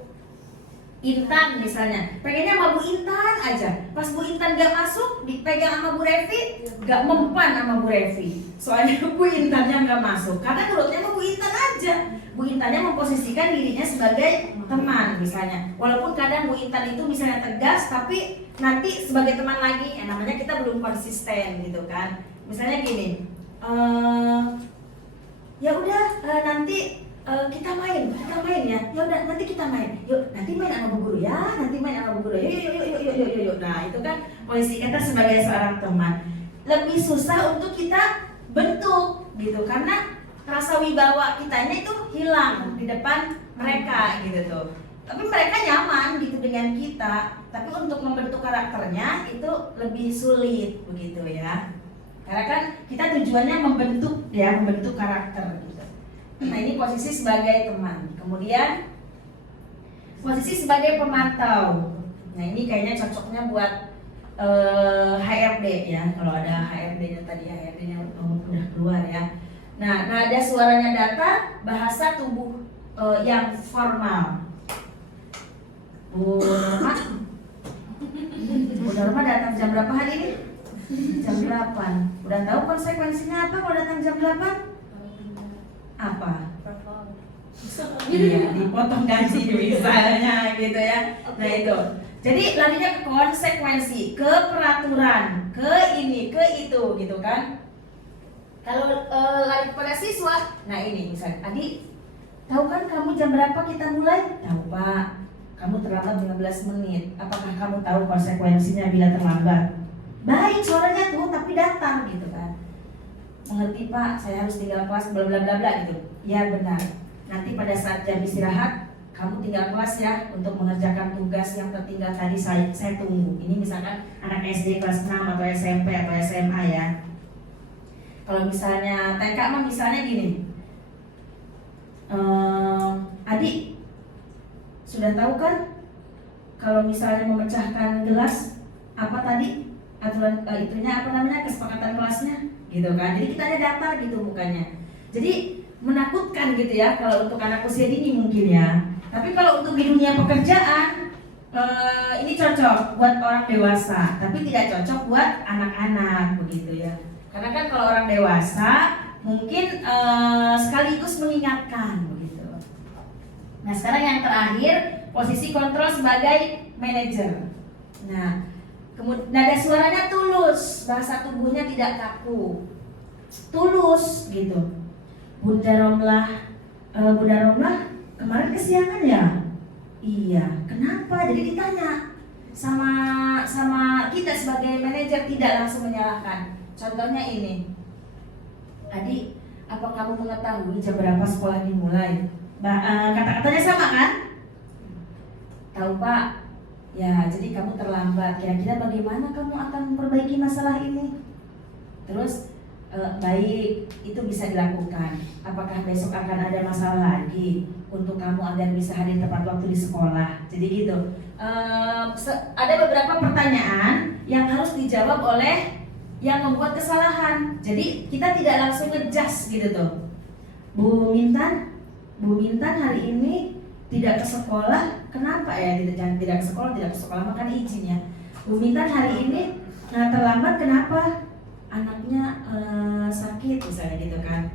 Intan misalnya, pengennya sama Bu Intan aja, pas Bu Intan gak masuk, dipegang sama Bu Revi, gak mempan sama Bu Revi. Soalnya Bu Intannya gak masuk, karena nurutnya sama Bu Intan aja. Bu Intannya memposisikan dirinya sebagai teman misalnya. Walaupun kadang Bu Intan itu misalnya tegas, tapi nanti sebagai teman lagi, namanya kita belum konsisten gitu kan. Misalnya gini, ya udah nanti kita main ya. Ya udah nanti kita main. Yuk, nanti main sama Bu Guru ya. Nanti main sama Bu Guru. Yuk. Nah, itu kan posisi kita sebagai seorang teman. Lebih susah untuk kita bentuk gitu karena rasa wibawa kitanya itu hilang di depan mereka gitu tuh. Tapi mereka nyaman gitu dengan kita. Tapi untuk membentuk karakternya itu lebih sulit begitu ya. Karena kan kita tujuannya membentuk karakter gitu. Nah ini posisi sebagai teman. Kemudian posisi sebagai pemantau. Nah ini kayaknya cocoknya buat HRD ya. Kalau ada HRD-nya tadi, HRD-nya udah keluar ya. Nah nada suaranya datar, bahasa tubuh yang formal. Bu Norma datang jam berapa hari ini? Jam 8. Udah tahu konsekuensinya apa kalau datang jam 8? Apa? Iya, dipotong gaji misalnya gitu ya. Nah itu. Jadi larinya ke konsekuensi, ke peraturan, ke ini, ke itu gitu kan. Kalau lari kepada siswa, nah ini misalnya, Adi, tahu kan kamu jam berapa kita mulai? Tahu Pak. Kamu terlambat 15 menit. Apakah kamu tahu konsekuensinya bila terlambat? baik suaranya tuh tapi datar gitu kan. Mengerti Pak, saya harus tinggal kelas bla bla bla bla gitu. Ya benar. Nanti pada saat jam istirahat kamu tinggal kelas ya untuk mengerjakan tugas yang tertinggal tadi saya tunggu. Ini misalkan anak SD kelas 6 atau SMP atau SMA ya. Kalau misalnya TK mah misalnya gini, adik sudah tahu kan kalau misalnya memecahkan gelas apa tadi aturan itunya apa namanya kesepakatan kelasnya gitu kan. Jadi kita ada datar gitu mukanya. Jadi menakutkan gitu ya kalau untuk anak usia dini mungkin ya. Tapi kalau untuk di dunia pekerjaan ini cocok buat orang dewasa, tapi tidak cocok buat anak-anak begitu ya. Karena kan kalau orang dewasa mungkin sekaligus mengingatkan begitu. Nah sekarang yang terakhir posisi kontrol sebagai manajer. Nah kemudian nada suaranya tulus, bahasa tubuhnya tidak kaku, tulus gitu. Bunda Romlah kemarin kesiangan ya? Iya, kenapa? Jadi ditanya sama kita sebagai manajer, tidak langsung menyalahkan. Contohnya ini, adik, apa kamu mengetahui jam berapa sekolah dimulai? Kata-katanya sama kan? Tahu Pak? Ya, jadi kamu terlambat. Kira-kira bagaimana kamu akan memperbaiki masalah ini? Terus baik, itu bisa dilakukan. Apakah besok akan ada masalah lagi untuk kamu agar bisa hadir tepat waktu di sekolah? Jadi gitu. Ada beberapa pertanyaan yang harus dijawab oleh yang membuat kesalahan. Jadi kita tidak langsung ngejudge gitu tuh. Bu Mintan hari ini tidak ke sekolah. Kenapa ya? Tidak ke sekolah makan izin ya. Bu Mintan hari ini terlambat kenapa? Anaknya sakit misalnya gitu kan.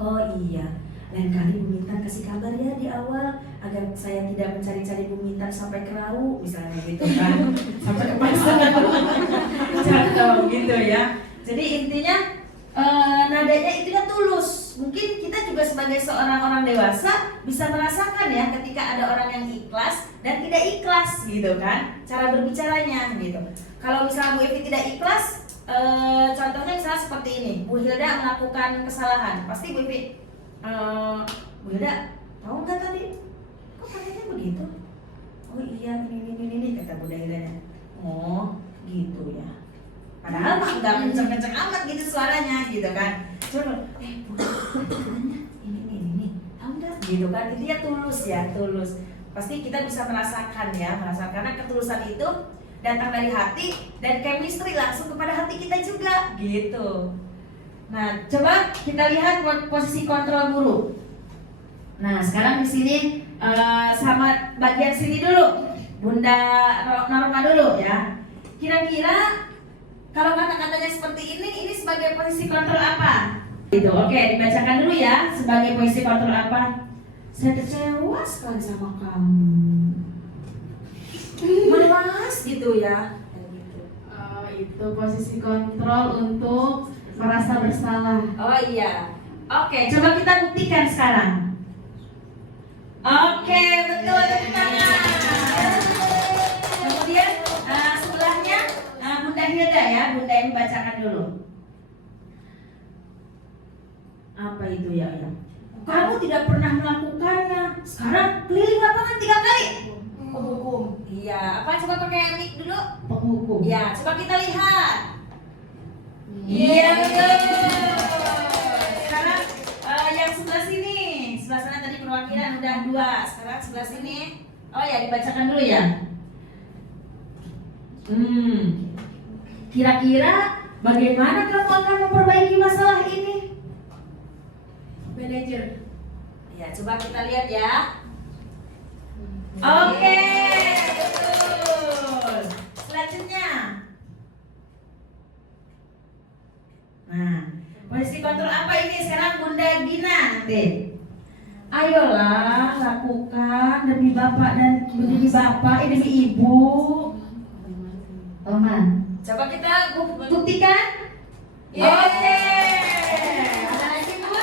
Oh iya, lain kali Bu Mintan kasih kabar ya di awal agar saya tidak mencari-cari Bu Mintan sampai kerau misalnya gitu kan. Sampai ke pasar. Contoh gitu ya. Jadi intinya nadanya itu kan tulus. Mungkin kita juga sebagai seorang orang dewasa bisa merasakan ya ketika ada orang yang ikhlas dan tidak ikhlas gitu kan. Cara berbicaranya gitu. Kalau misalnya Bu Evi tidak ikhlas, contohnya misalnya seperti ini, Bu Hilda melakukan kesalahan, pasti Bu Evi, Bu Hilda, tahu nggak tadi? Kok katanya begitu? Oh iya, ini kata Bu Hilda. Oh, gitu ya. Padahal mah nggak kenceng-kenceng amat gitu suaranya, gitu kan? Cuma, Bu, katanya ini, tahu nggak? Gitu kan? Dia tulus ya, tulus. Pasti kita bisa merasakan karena ketulusan itu datang dari hati dan chemistry langsung kepada hati kita juga gitu. Nah, coba kita lihat posisi kontrol guru. Nah, sekarang di sini sama bagian sini dulu, Bunda Norma dulu ya. Kira-kira kalau kata-katanya seperti ini sebagai posisi kontrol apa? Gitu. Oke, dibacakan dulu ya sebagai posisi kontrol apa? Saya kecewa sekali sama kamu. Melepas gitu ya. Itu posisi kontrol untuk merasa bersalah. Oh iya. Oke, coba kita buktikan sekarang. Oke, betul, tepuk tangan. Kemudian sebelahnya Bunda Hilda ya, Bunda yang bacakan dulu. Apa itu ya? Kamu tidak pernah melakukannya. Sekarang keliling lapangan 3 kali. Penghukum. Iya, apa coba pakai mic dulu? Penghukum. Ya, coba kita lihat. Iya betul. Sekarang yang sebelah sini, sebelah sana tadi perwakilan udah 2. Sekarang sebelah sini. Oh ya, dibacakan dulu ya. Kira-kira bagaimana kamu akan memperbaiki masalah ini? Manajer. Ya, coba kita lihat ya. Oke, betul. Selanjutnya. Nah, posisi kontrol apa ini? Sekarang Bunda Gina nanti. Ayolah, lakukan demi Bapak dan demi Bapak, demi Ibu. Teman. Coba kita buktikan. Oke. Ada lagi, Bu?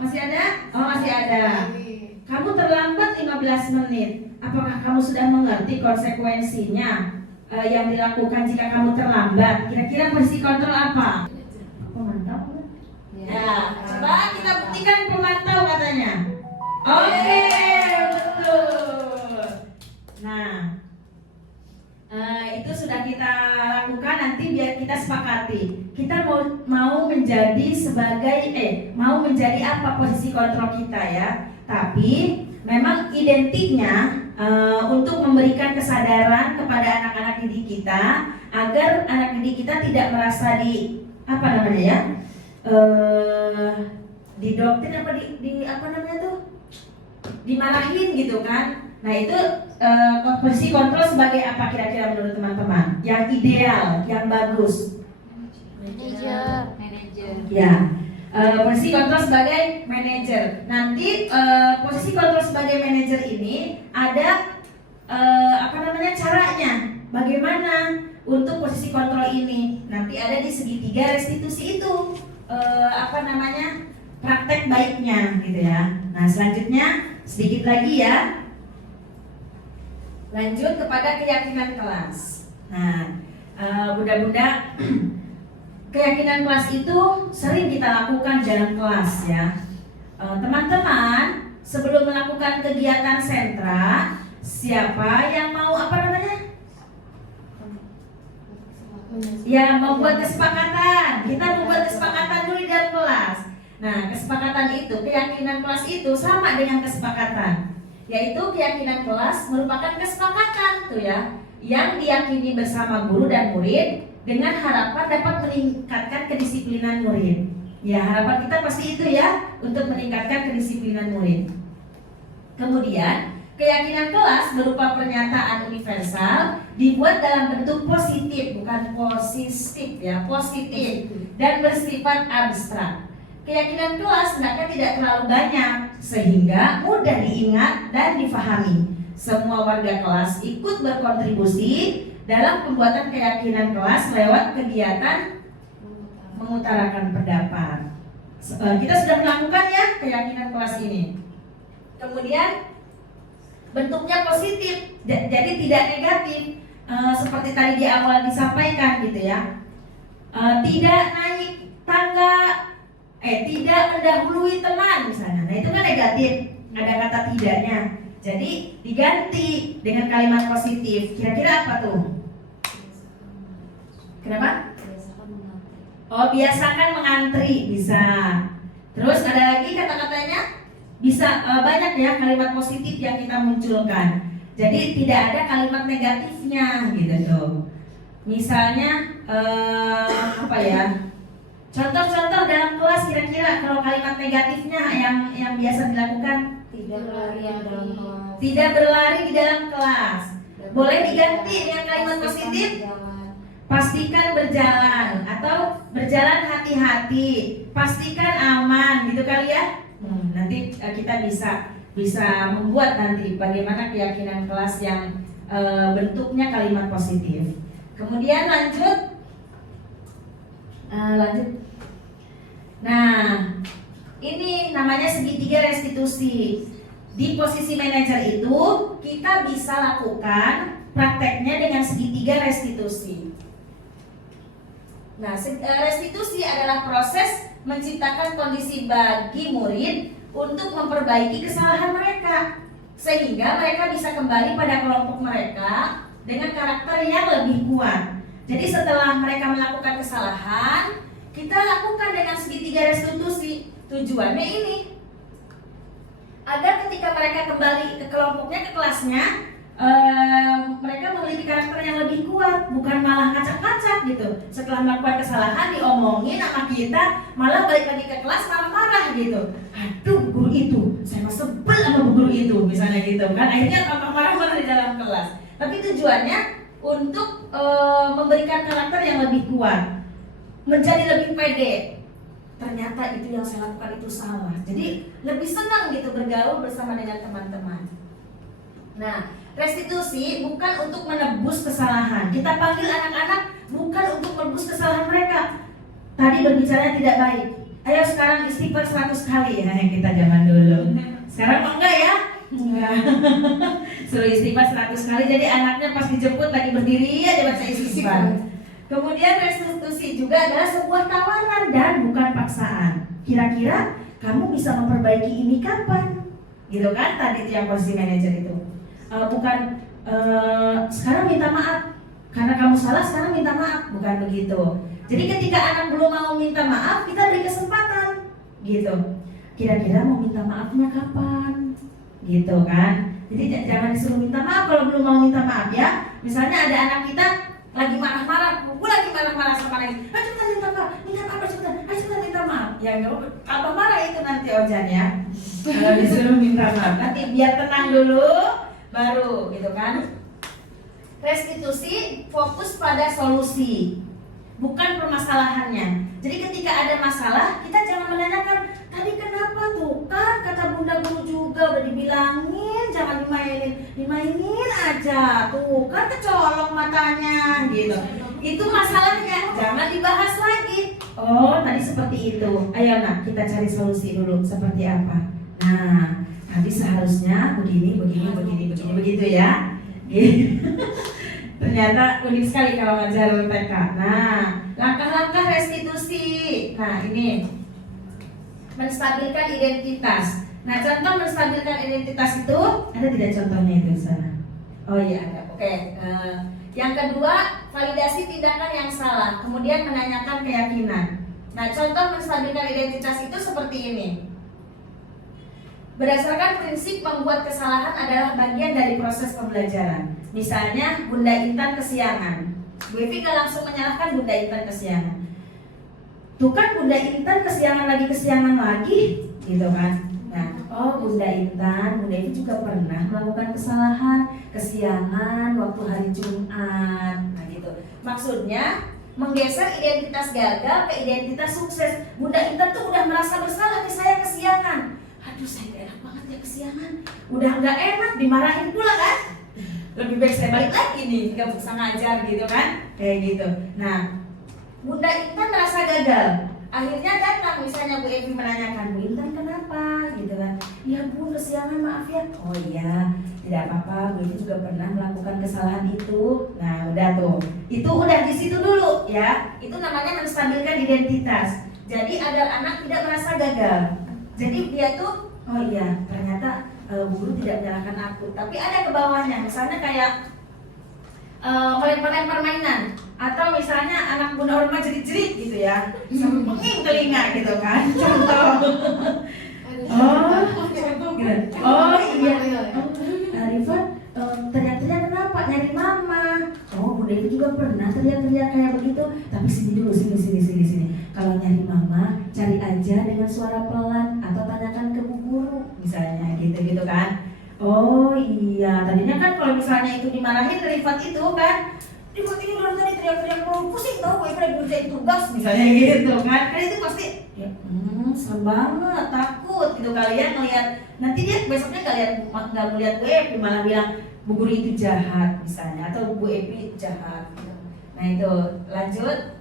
Masih ada? Oh, masih ada. Kamu terlambat 15 menit. Apakah kamu sudah mengerti konsekuensinya? yang dilakukan jika kamu terlambat? Kira-kira posisi kontrol apa? Pemantau. Ya, coba kita buktikan pemantau katanya. Oke, betul. Nah, itu sudah kita lakukan. Nanti biar kita sepakati. Kita mau menjadi mau menjadi apa posisi kontrol kita ya. Tapi memang identiknya untuk memberikan kesadaran kepada anak-anak didik kita agar anak didik kita tidak merasa didoktrin dimarahin gitu kan. Nah itu posisi kontrol sebagai apa kira-kira menurut teman-teman? Yang ideal, yang bagus. Manajer. Ya, posisi kontrol sebagai manajer. Nanti posisi kontrol sebagai manajer ini ada caranya. Bagaimana untuk posisi kontrol ini? Nanti ada di segitiga restitusi itu. Praktek baiknya gitu ya. Nah selanjutnya sedikit lagi ya. Lanjut kepada keyakinan kelas. Nah, bunda-bunda, keyakinan kelas itu sering kita lakukan dalam kelas ya. Teman-teman, sebelum melakukan kegiatan sentra, siapa yang mau Ya, membuat kesepakatan. Kita membuat kesepakatan dulu di dalam kelas. Nah, kesepakatan itu, keyakinan kelas itu sama dengan kesepakatan, yaitu keyakinan kelas merupakan kesepakatan tuh ya, yang diyakini bersama guru dan murid dengan harapan dapat meningkatkan kedisiplinan murid. Ya, harapan kita pasti itu ya, untuk meningkatkan kedisiplinan murid. Kemudian, keyakinan kelas berupa pernyataan universal dibuat dalam bentuk positif, bukan positif ya, positif dan bersifat abstrak. Keyakinan kelas hendaknya tidak terlalu banyak sehingga mudah diingat dan difahami. Semua warga kelas ikut berkontribusi dalam pembuatan keyakinan kelas lewat kegiatan mengutarakan pendapat. Kita sudah melakukan ya keyakinan kelas ini. Kemudian bentuknya positif, jadi tidak negatif, seperti tadi di awal disampaikan gitu ya. Tidak naik tangga, tidak mendahului teman misalnya. Nah itu kan negatif, ada kata tidaknya. Jadi diganti dengan kalimat positif. Kira-kira apa tuh? Kenapa? Oh, biasakan mengantri, bisa. Terus ada lagi kata-katanya? Bisa banyak ya kalimat positif yang kita munculkan. Jadi tidak ada kalimat negatifnya gitu tuh. Misalnya contoh-contoh dalam kelas kira-kira kalau kalimat negatifnya yang biasa dilakukan tidak berlari di dalam kelas. Boleh diganti dengan kalimat positif. Pastikan berjalan atau berjalan hati-hati. Pastikan aman gitu kali ya. Nanti kita bisa membuat nanti bagaimana keyakinan kelas yang bentuknya kalimat positif. Kemudian lanjut. Nah, ini namanya segitiga restitusi. Di posisi manajer itu kita bisa lakukan prakteknya dengan segitiga restitusi. Nah, restitusi adalah proses menciptakan kondisi bagi murid untuk memperbaiki kesalahan mereka sehingga mereka bisa kembali pada kelompok mereka dengan karakter yang lebih kuat. Jadi setelah mereka melakukan kesalahan, kita lakukan dengan segitiga restitusi. Tujuannya ini agar ketika mereka kembali ke kelompoknya, ke kelasnya, mereka memiliki karakter yang lebih kuat, bukan malah ngacak-ngacak gitu. Setelah melakukan kesalahan diomongin sama kita, malah balik lagi ke kelas marah-marah gitu. Aduh, guru itu, saya mah sebel sama guru itu, misalnya gitu kan. Akhirnya tampak marah-marah di dalam kelas. Tapi tujuannya untuk memberikan karakter yang lebih kuat, menjadi lebih pede. Ternyata itu yang saya lakukan itu salah. Jadi lebih senang gitu bergaul bersama dengan teman-teman. Nah, restitusi bukan untuk menebus kesalahan. Kita panggil anak-anak bukan untuk menebus kesalahan mereka. Tadi berbicara tidak baik. Ayo sekarang istighfar 100 kali ya, yang kita zaman dulu. Sekarang enggak ya? Enggak. Suruh istighfar 100 kali, jadi anaknya pas dijemput lagi berdiri aja baca istighfar. Kemudian restitusi juga adalah sebuah tawaran dan bukan paksaan. Kira-kira kamu bisa memperbaiki ini kapan? Gitu kan tadi yang posisi manajer itu. Bukan sekarang minta maaf karena kamu salah, sekarang minta maaf, bukan begitu. Jadi ketika anak belum mau minta maaf, kita beri kesempatan, gitu. Kira-kira mau minta maafnya kapan? Gitu kan. Jadi jangan disuruh minta maaf kalau belum mau minta maaf ya. Misalnya ada anak kita lagi marah-marah, gue lagi marah-marah sama lagi. Ayo cepetan minta maaf cepetan, ayo cepetan minta maaf. Ya abang marah itu nanti Ojan ya. Kalau disuruh minta maaf, nanti biar tenang dulu, baru gitu kan. Restitusi fokus pada solusi, bukan permasalahannya. Jadi ketika ada masalah, kita jangan menanyakan tadi kenapa tuh kan kata bunda guru juga udah dibilangin jangan dimainin aja tuh kan kecolong matanya gitu. Itu masalahnya, jangan dibahas lagi. Oh tadi seperti itu. Ayo nak kita cari solusi dulu seperti apa. Nah tadi seharusnya begini begitu ya. Ternyata unik sekali kalau ngajar TK. Nah, langkah-langkah restitusi. Nah, ini menstabilkan identitas. Nah, contoh menstabilkan identitas itu ada tidak contohnya itu di sana? Oh iya ada. Oke. Yang kedua, validasi tindakan yang salah. Kemudian menanyakan keyakinan. Nah, contoh menstabilkan identitas itu seperti ini. Berdasarkan prinsip membuat kesalahan adalah bagian dari proses pembelajaran. Misalnya Bunda Intan kesiangan, Bu Evi gak langsung menyalahkan Bunda Intan kesiangan. Tuh kan Bunda Intan kesiangan lagi, gitu kan? Nah, oh Bunda Intan, Bunda Evi juga pernah melakukan kesalahan, kesiangan waktu hari Jumat. Nah gitu. Maksudnya menggeser identitas gagal ke identitas sukses. Bunda Intan tuh udah merasa bersalah nih saya kesiangan. Aduh saya gak enak banget ya kesiangan. Udah gak enak dimarahin pula kan. Lebih baik saya balik lagi nih, gak bisa ngajar gitu kan. Kayak gitu. Nah Bunda Intan merasa gagal. Akhirnya datang misalnya Bu Evi menanyakan, Bu Intan kenapa? Gitu kan. Ya Bu kesiangan maaf ya. Oh iya tidak apa-apa, Bu Evi juga pernah melakukan kesalahan itu. Nah udah tuh. Itu udah di situ dulu ya. Itu namanya menstabilkan identitas. Jadi agar anak tidak merasa gagal. Jadi dia tuh, oh iya ternyata guru tidak menyalahkan aku, tapi ada ke bawahnya, misalnya kayak lempar-lempar mainan, atau misalnya anak Bunda Orma jerit-jerit gitu ya, sampai menging telinga gitu kan, contoh. Oh iya, Arifan teriak-teriak kenapa? Nyari mama. Oh Bunda Evi juga pernah teriak-teriak kayak begitu, tapi sini dulu, sini. Kalau nyari mama, cari aja dengan suara pelan atau tanyakan ke bu guru, misalnya gitu kan. Oh iya, tadinya kan kalau misalnya itu dimarahin Rifat itu kan, Rifat ini belum tadi teriak-teriak mulu, pusing tau gue lagi ngerjain tugas misalnya gitu kan. Kan itu pasti ya serem banget, takut gitu kali ya ngelihat. Nanti dia besoknya nggak ngeliat Bu Evi, malah bilang bu guru itu jahat misalnya, atau Bu Evi jahat gitu. Nah itu lanjut.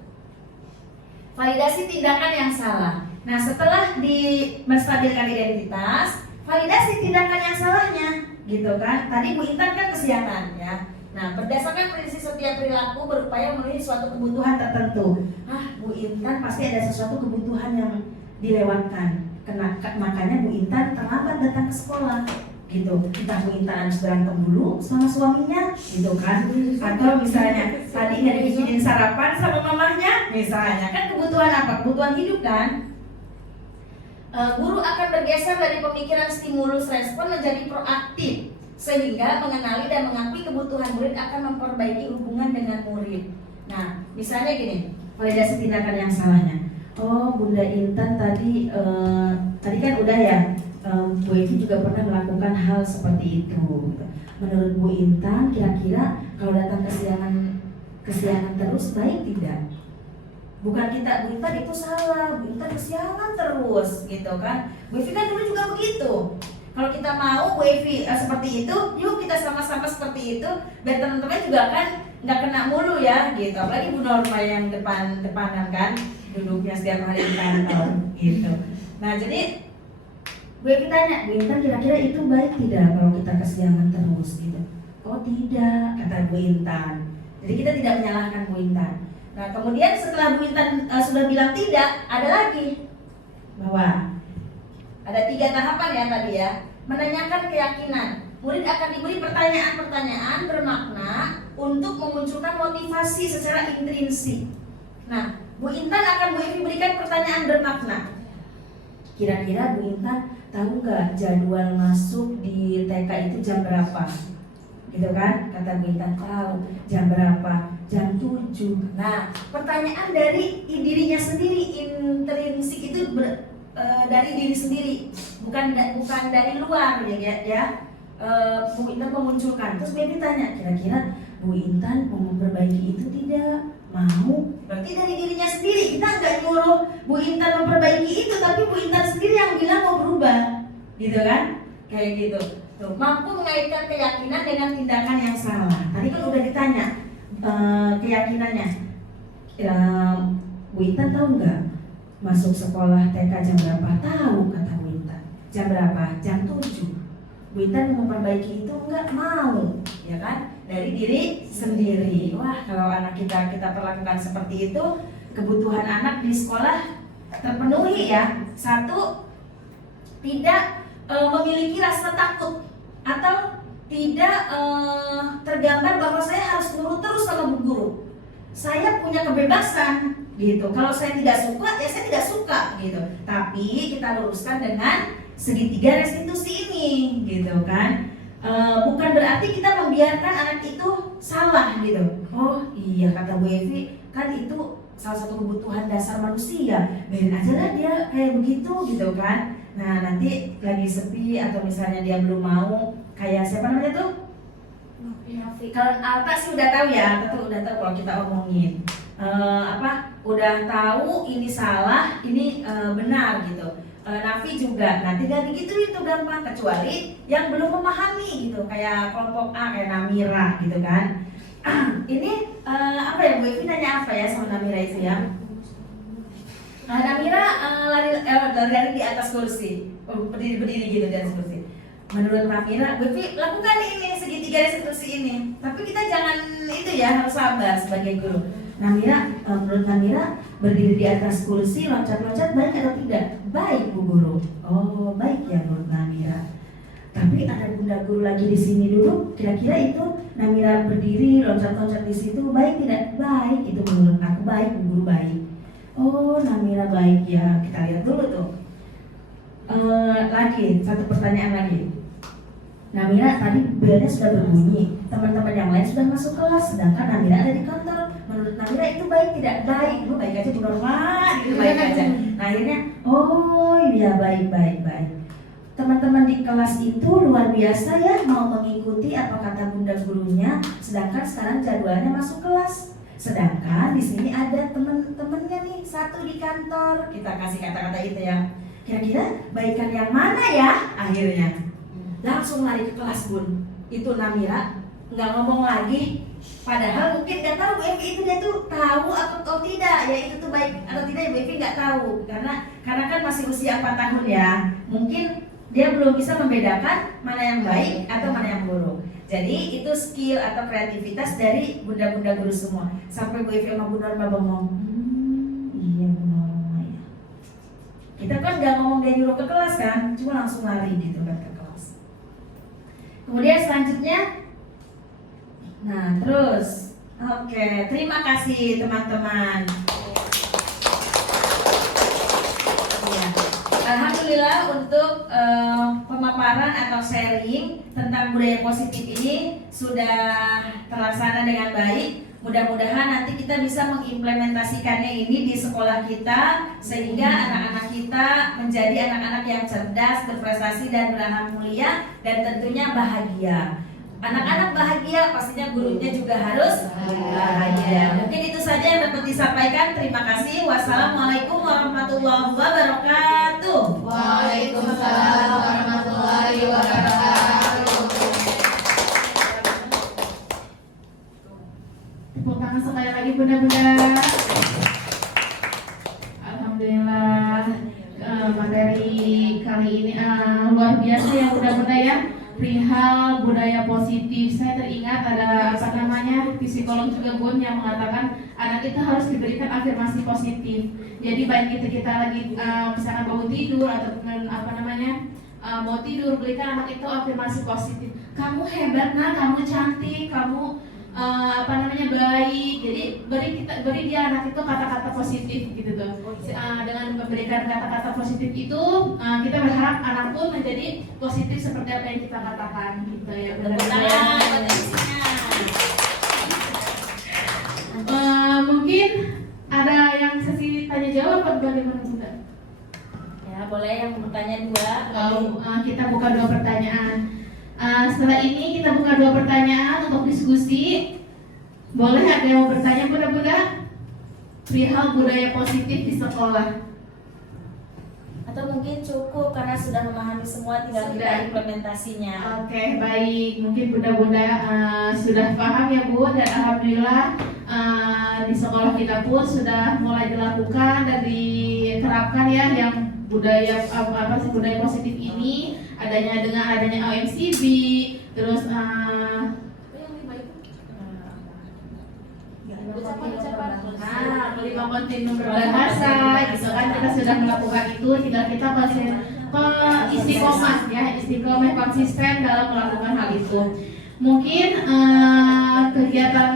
Validasi tindakan yang salah. Nah setelah menstabilkan identitas, validasi tindakan yang salahnya, gitu kan? Tadi Bu Intan kan kesiangan ya. Nah berdasarkan prinsip setiap perilaku berupaya memenuhi suatu kebutuhan tertentu. Bu Intan pasti ada sesuatu kebutuhan yang dilewatkan. Makanya Bu Intan terlambat datang ke sekolah. Gitu, entah Bu Intan harus berantem dulu sama suaminya, gitu kan? Atau misalnya tadi nggak dibikinin sarapan sama mamahnya, misalnya kan kebutuhan apa? Kebutuhan hidup kan? Guru akan bergeser dari pemikiran stimulus respon menjadi proaktif, sehingga mengenali dan mengakui kebutuhan murid akan memperbaiki hubungan dengan murid. Nah, misalnya gini, validasi tindakan yang salahnya. Oh, Bunda Intan tadi kan udah ya. Bu Evi juga pernah melakukan hal seperti itu. Menurut Bu Intan, kira-kira kalau datang kesiangan terus baik tidak? Bukan kita, Bu Intan itu salah, Bu Intan kesiangan terus, gitu kan? Bu Evi kan dulu juga begitu. Kalau kita mau Bu Evi seperti itu, yuk kita sama-sama seperti itu. Biar teman-teman juga kan nggak kena mulu ya, gitu. Apalagi Bu Norma yang depanan kan, duduknya setiap hari di kantor, gitu. Nah jadi Bu Evi tanya, Bu Intan kira-kira itu baik tidak kalau kita kesiangan terus gitu? Oh tidak, kata Bu Intan. Jadi kita tidak menyalahkan Bu Intan. Nah kemudian setelah Bu Intan sudah bilang tidak, ada lagi bahwa ada 3 tahapan ya tadi ya. Menanyakan keyakinan. Murid akan diberi pertanyaan-pertanyaan bermakna untuk memunculkan motivasi secara intrinsik. Nah, Bu Intan akan Bu Evi berikan pertanyaan bermakna. Kira-kira Bu Intan tahu nggak jadwal masuk di TK itu jam berapa? Gitu kan? Kata Bu Intan, tahu. Jam berapa? Jam 7. Nah, pertanyaan dari dirinya sendiri, intrinsik itu dari diri sendiri, bukan dari luar ya. Bu Intan memunculkan. Terus Bu Evi tanya, kira-kira Bu Intan mau memperbaiki itu tidak? Mau? Berarti dari dirinya sendiri. Kita nggak nyuruh Bu Intan memperbaiki itu, tapi Bu Intan sendiri yang bilang mau berubah, gitu kan? Kayak gitu. Tuh, mampu mengaitkan keyakinan dengan tindakan yang salah. Tadi kan udah ditanya keyakinannya. Bu Intan tahu nggak masuk sekolah TK jam berapa? Tahu, kata Bu Intan. Jam berapa? Jam 7. Bu Intan memperbaiki itu enggak mau, ya kan? Dari diri sendiri. Wah, kalau anak kita perlakukan seperti itu, kebutuhan anak di sekolah terpenuhi ya. 1, tidak memiliki rasa takut atau tidak tergambar bahwa saya harus nurut terus sama bu guru. Saya punya kebebasan gitu. Kalau saya tidak suka, ya saya tidak suka gitu. Tapi kita luruskan dengan segitiga restitusi ini, gitu kan? Bukan berarti kita membiarkan anak itu salah gitu. Oh iya, kata Bu Evi, kan itu salah satu kebutuhan dasar manusia. Biarin aja lah dia kayak begitu gitu kan. Nah nanti lagi sepi atau misalnya dia belum mau, kayak siapa namanya tuh? Kalau Alta sih udah tahu ya, Alta tuh udah tahu kalau kita omongin udah tahu ini salah, ini benar gitu. Nafi juga, nah tinggal digituin tuh gampang, kecuali yang belum memahami gitu, kayak kelompok A, kayak Namira gitu kan. Ini apa ya, Bu Evi nanya apa ya sama Namira itu ya? Namira lari di atas kursi, berdiri gitu di atas kursi. Menurut Namira, Bu Evi lakukan ini segitiga restitusi ini, tapi kita jangan itu ya, harus sabar sebagai guru. Namira, menurut Namira, berdiri di atas kursi, loncat-loncat baik atau tidak? Baik, Bu Guru. Oh, baik ya menurut Namira. Tapi ada bunda guru lagi di sini dulu. Kira-kira itu Namira berdiri, loncat-loncat di situ baik tidak? Baik, itu menurut aku baik, Bu Guru baik. Oh, Namira baik ya. Kita lihat dulu tuh. Lagi, satu pertanyaan lagi. Namira tadi belnya sudah berbunyi. Teman-teman yang lain sudah masuk kelas, sedangkan Namira ada di kantor. Menurut Namira itu baik tidak? Baik. Lu baik aja Bu Norma, gitu baik aja. Nah akhirnya, oh iya baik. Teman-teman di kelas itu luar biasa ya, mau mengikuti apa kata bunda gurunya, sedangkan sekarang jadwalnya masuk kelas. Sedangkan di sini ada teman-temannya nih, satu di kantor. Kita kasih kata-kata itu ya. Kira-kira baikan yang mana ya? Akhirnya langsung lari ke kelas Bun. Itu Namira nggak ngomong lagi. Padahal mungkin nggak tahu Bu Evi itu dia tuh tahu atau tidak ya itu tuh baik atau tidak ya Bu Evi nggak tahu karena kan masih usia 4 tahun ya. Mungkin dia belum bisa membedakan mana yang baik atau mana yang buruk. Jadi itu skill atau kreativitas dari bunda-bunda guru semua. Sampai Bu Evi sama Bu Norma ngomong, iya Bu Norma ya. Kita kan nggak ngomong dia nyuruh ke kelas kan, cuma langsung lari gitu kan ke kelas. Kemudian selanjutnya, nah terus, oke, terima kasih teman-teman. Alhamdulillah untuk pemaparan atau sharing tentang budaya positif ini sudah terlaksana dengan baik. Mudah-mudahan nanti kita bisa mengimplementasikannya ini di sekolah kita sehingga anak-anak kita menjadi anak-anak yang cerdas, berprestasi dan beranak mulia dan tentunya bahagia. Anak-anak bahagia, pastinya gurunya juga harus bahagia. Mungkin itu saja yang dapat disampaikan. Terima kasih. Wassalamualaikum warahmatullahi wabarakatuh. Waalaikumsalam warahmatullahi wabarakatuh. Tepuk tangan sekali lagi bunda-bunda. Alhamdulillah materi kali ini luar biasa ya Bunda-bunda ya, perihal budaya positif. Saya teringat ada psikolog juga Bun yang mengatakan anak itu harus diberikan afirmasi positif. Jadi baik kita lagi misalkan bangun tidur atau mau tidur, berikan anak itu afirmasi positif. Kamu hebat nak, kamu cantik, kamu baik. Jadi beri dia anak itu kata-kata positif gitu tuh. Dengan memberikan kata-kata positif itu kita berharap anak pun menjadi positif seperti apa yang kita katakan gitu ya. Mungkin ada yang sesi tanya jawab atau bagaimana Bunda? Ya, boleh yang bertanya dua. Kita buka 2 pertanyaan. Setelah ini kita buka 2 pertanyaan untuk diskusi. Boleh ada yang mau bertanya Bunda-bunda? Perihal budaya positif di sekolah. Atau mungkin cukup karena sudah memahami semua, tinggal kita implementasinya. Oke, baik. Mungkin Bunda-bunda sudah paham ya Bu, dan alhamdulillah di sekolah kita pun sudah mulai dilakukan dan diterapkan ya yang budaya budaya positif ini dengan adanya OMCB, terus kelima kontinu berbahasa gitu kan, kita sudah melakukan itu, tinggal kita istiqomah konsisten dalam melakukan hal itu. Mungkin kegiatan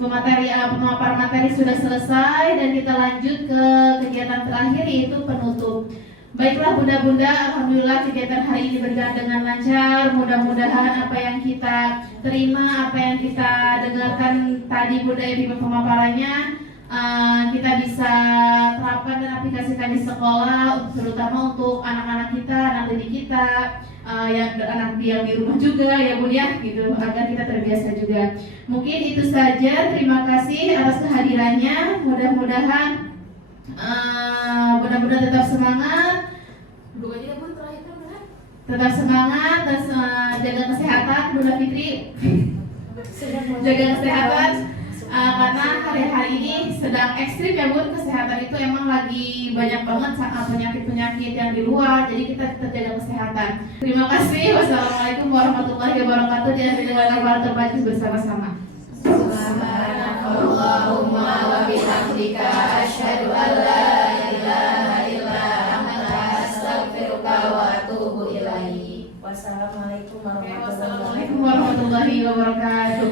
pemaparan materi sudah selesai dan kita lanjut ke kegiatan terakhir yaitu penutup. Baiklah Bunda-bunda, alhamdulillah kegiatan hari ini berjalan dengan lancar. Mudah-mudahan apa yang kita terima, apa yang kita dengarkan tadi Bunda Ibu pemaparannya kita bisa terapkan dan aplikasikan di sekolah, terutama untuk anak-anak kita, anak didik kita, anak yang di rumah juga ya Bun ya, gitu, agar kita terbiasa juga. Mungkin itu saja. Terima kasih atas kehadirannya. Mudah-mudahan benar-benar tetap semangat. Tetap semangat dan jaga kesehatan Bunda Fitri. Jaga kesehatan karena hari-hari ini sedang ekstrim ya Bun, kesehatan itu emang lagi banyak banget penyakit-penyakit yang di luar, jadi kita tetap jaga kesehatan. Terima kasih. Wassalamualaikum warahmatullahi wabarakatuh. Dan dengan terbaik bersama-sama. Subhanakallahumma wa bihamdika asyhadu an la ilaha illa anta astaghfiruka wa atubu ilaik. Wassalamualaikum warahmatullahi wabarakatuh. Wassalamualaikum warahmatullahi wabarakatuh.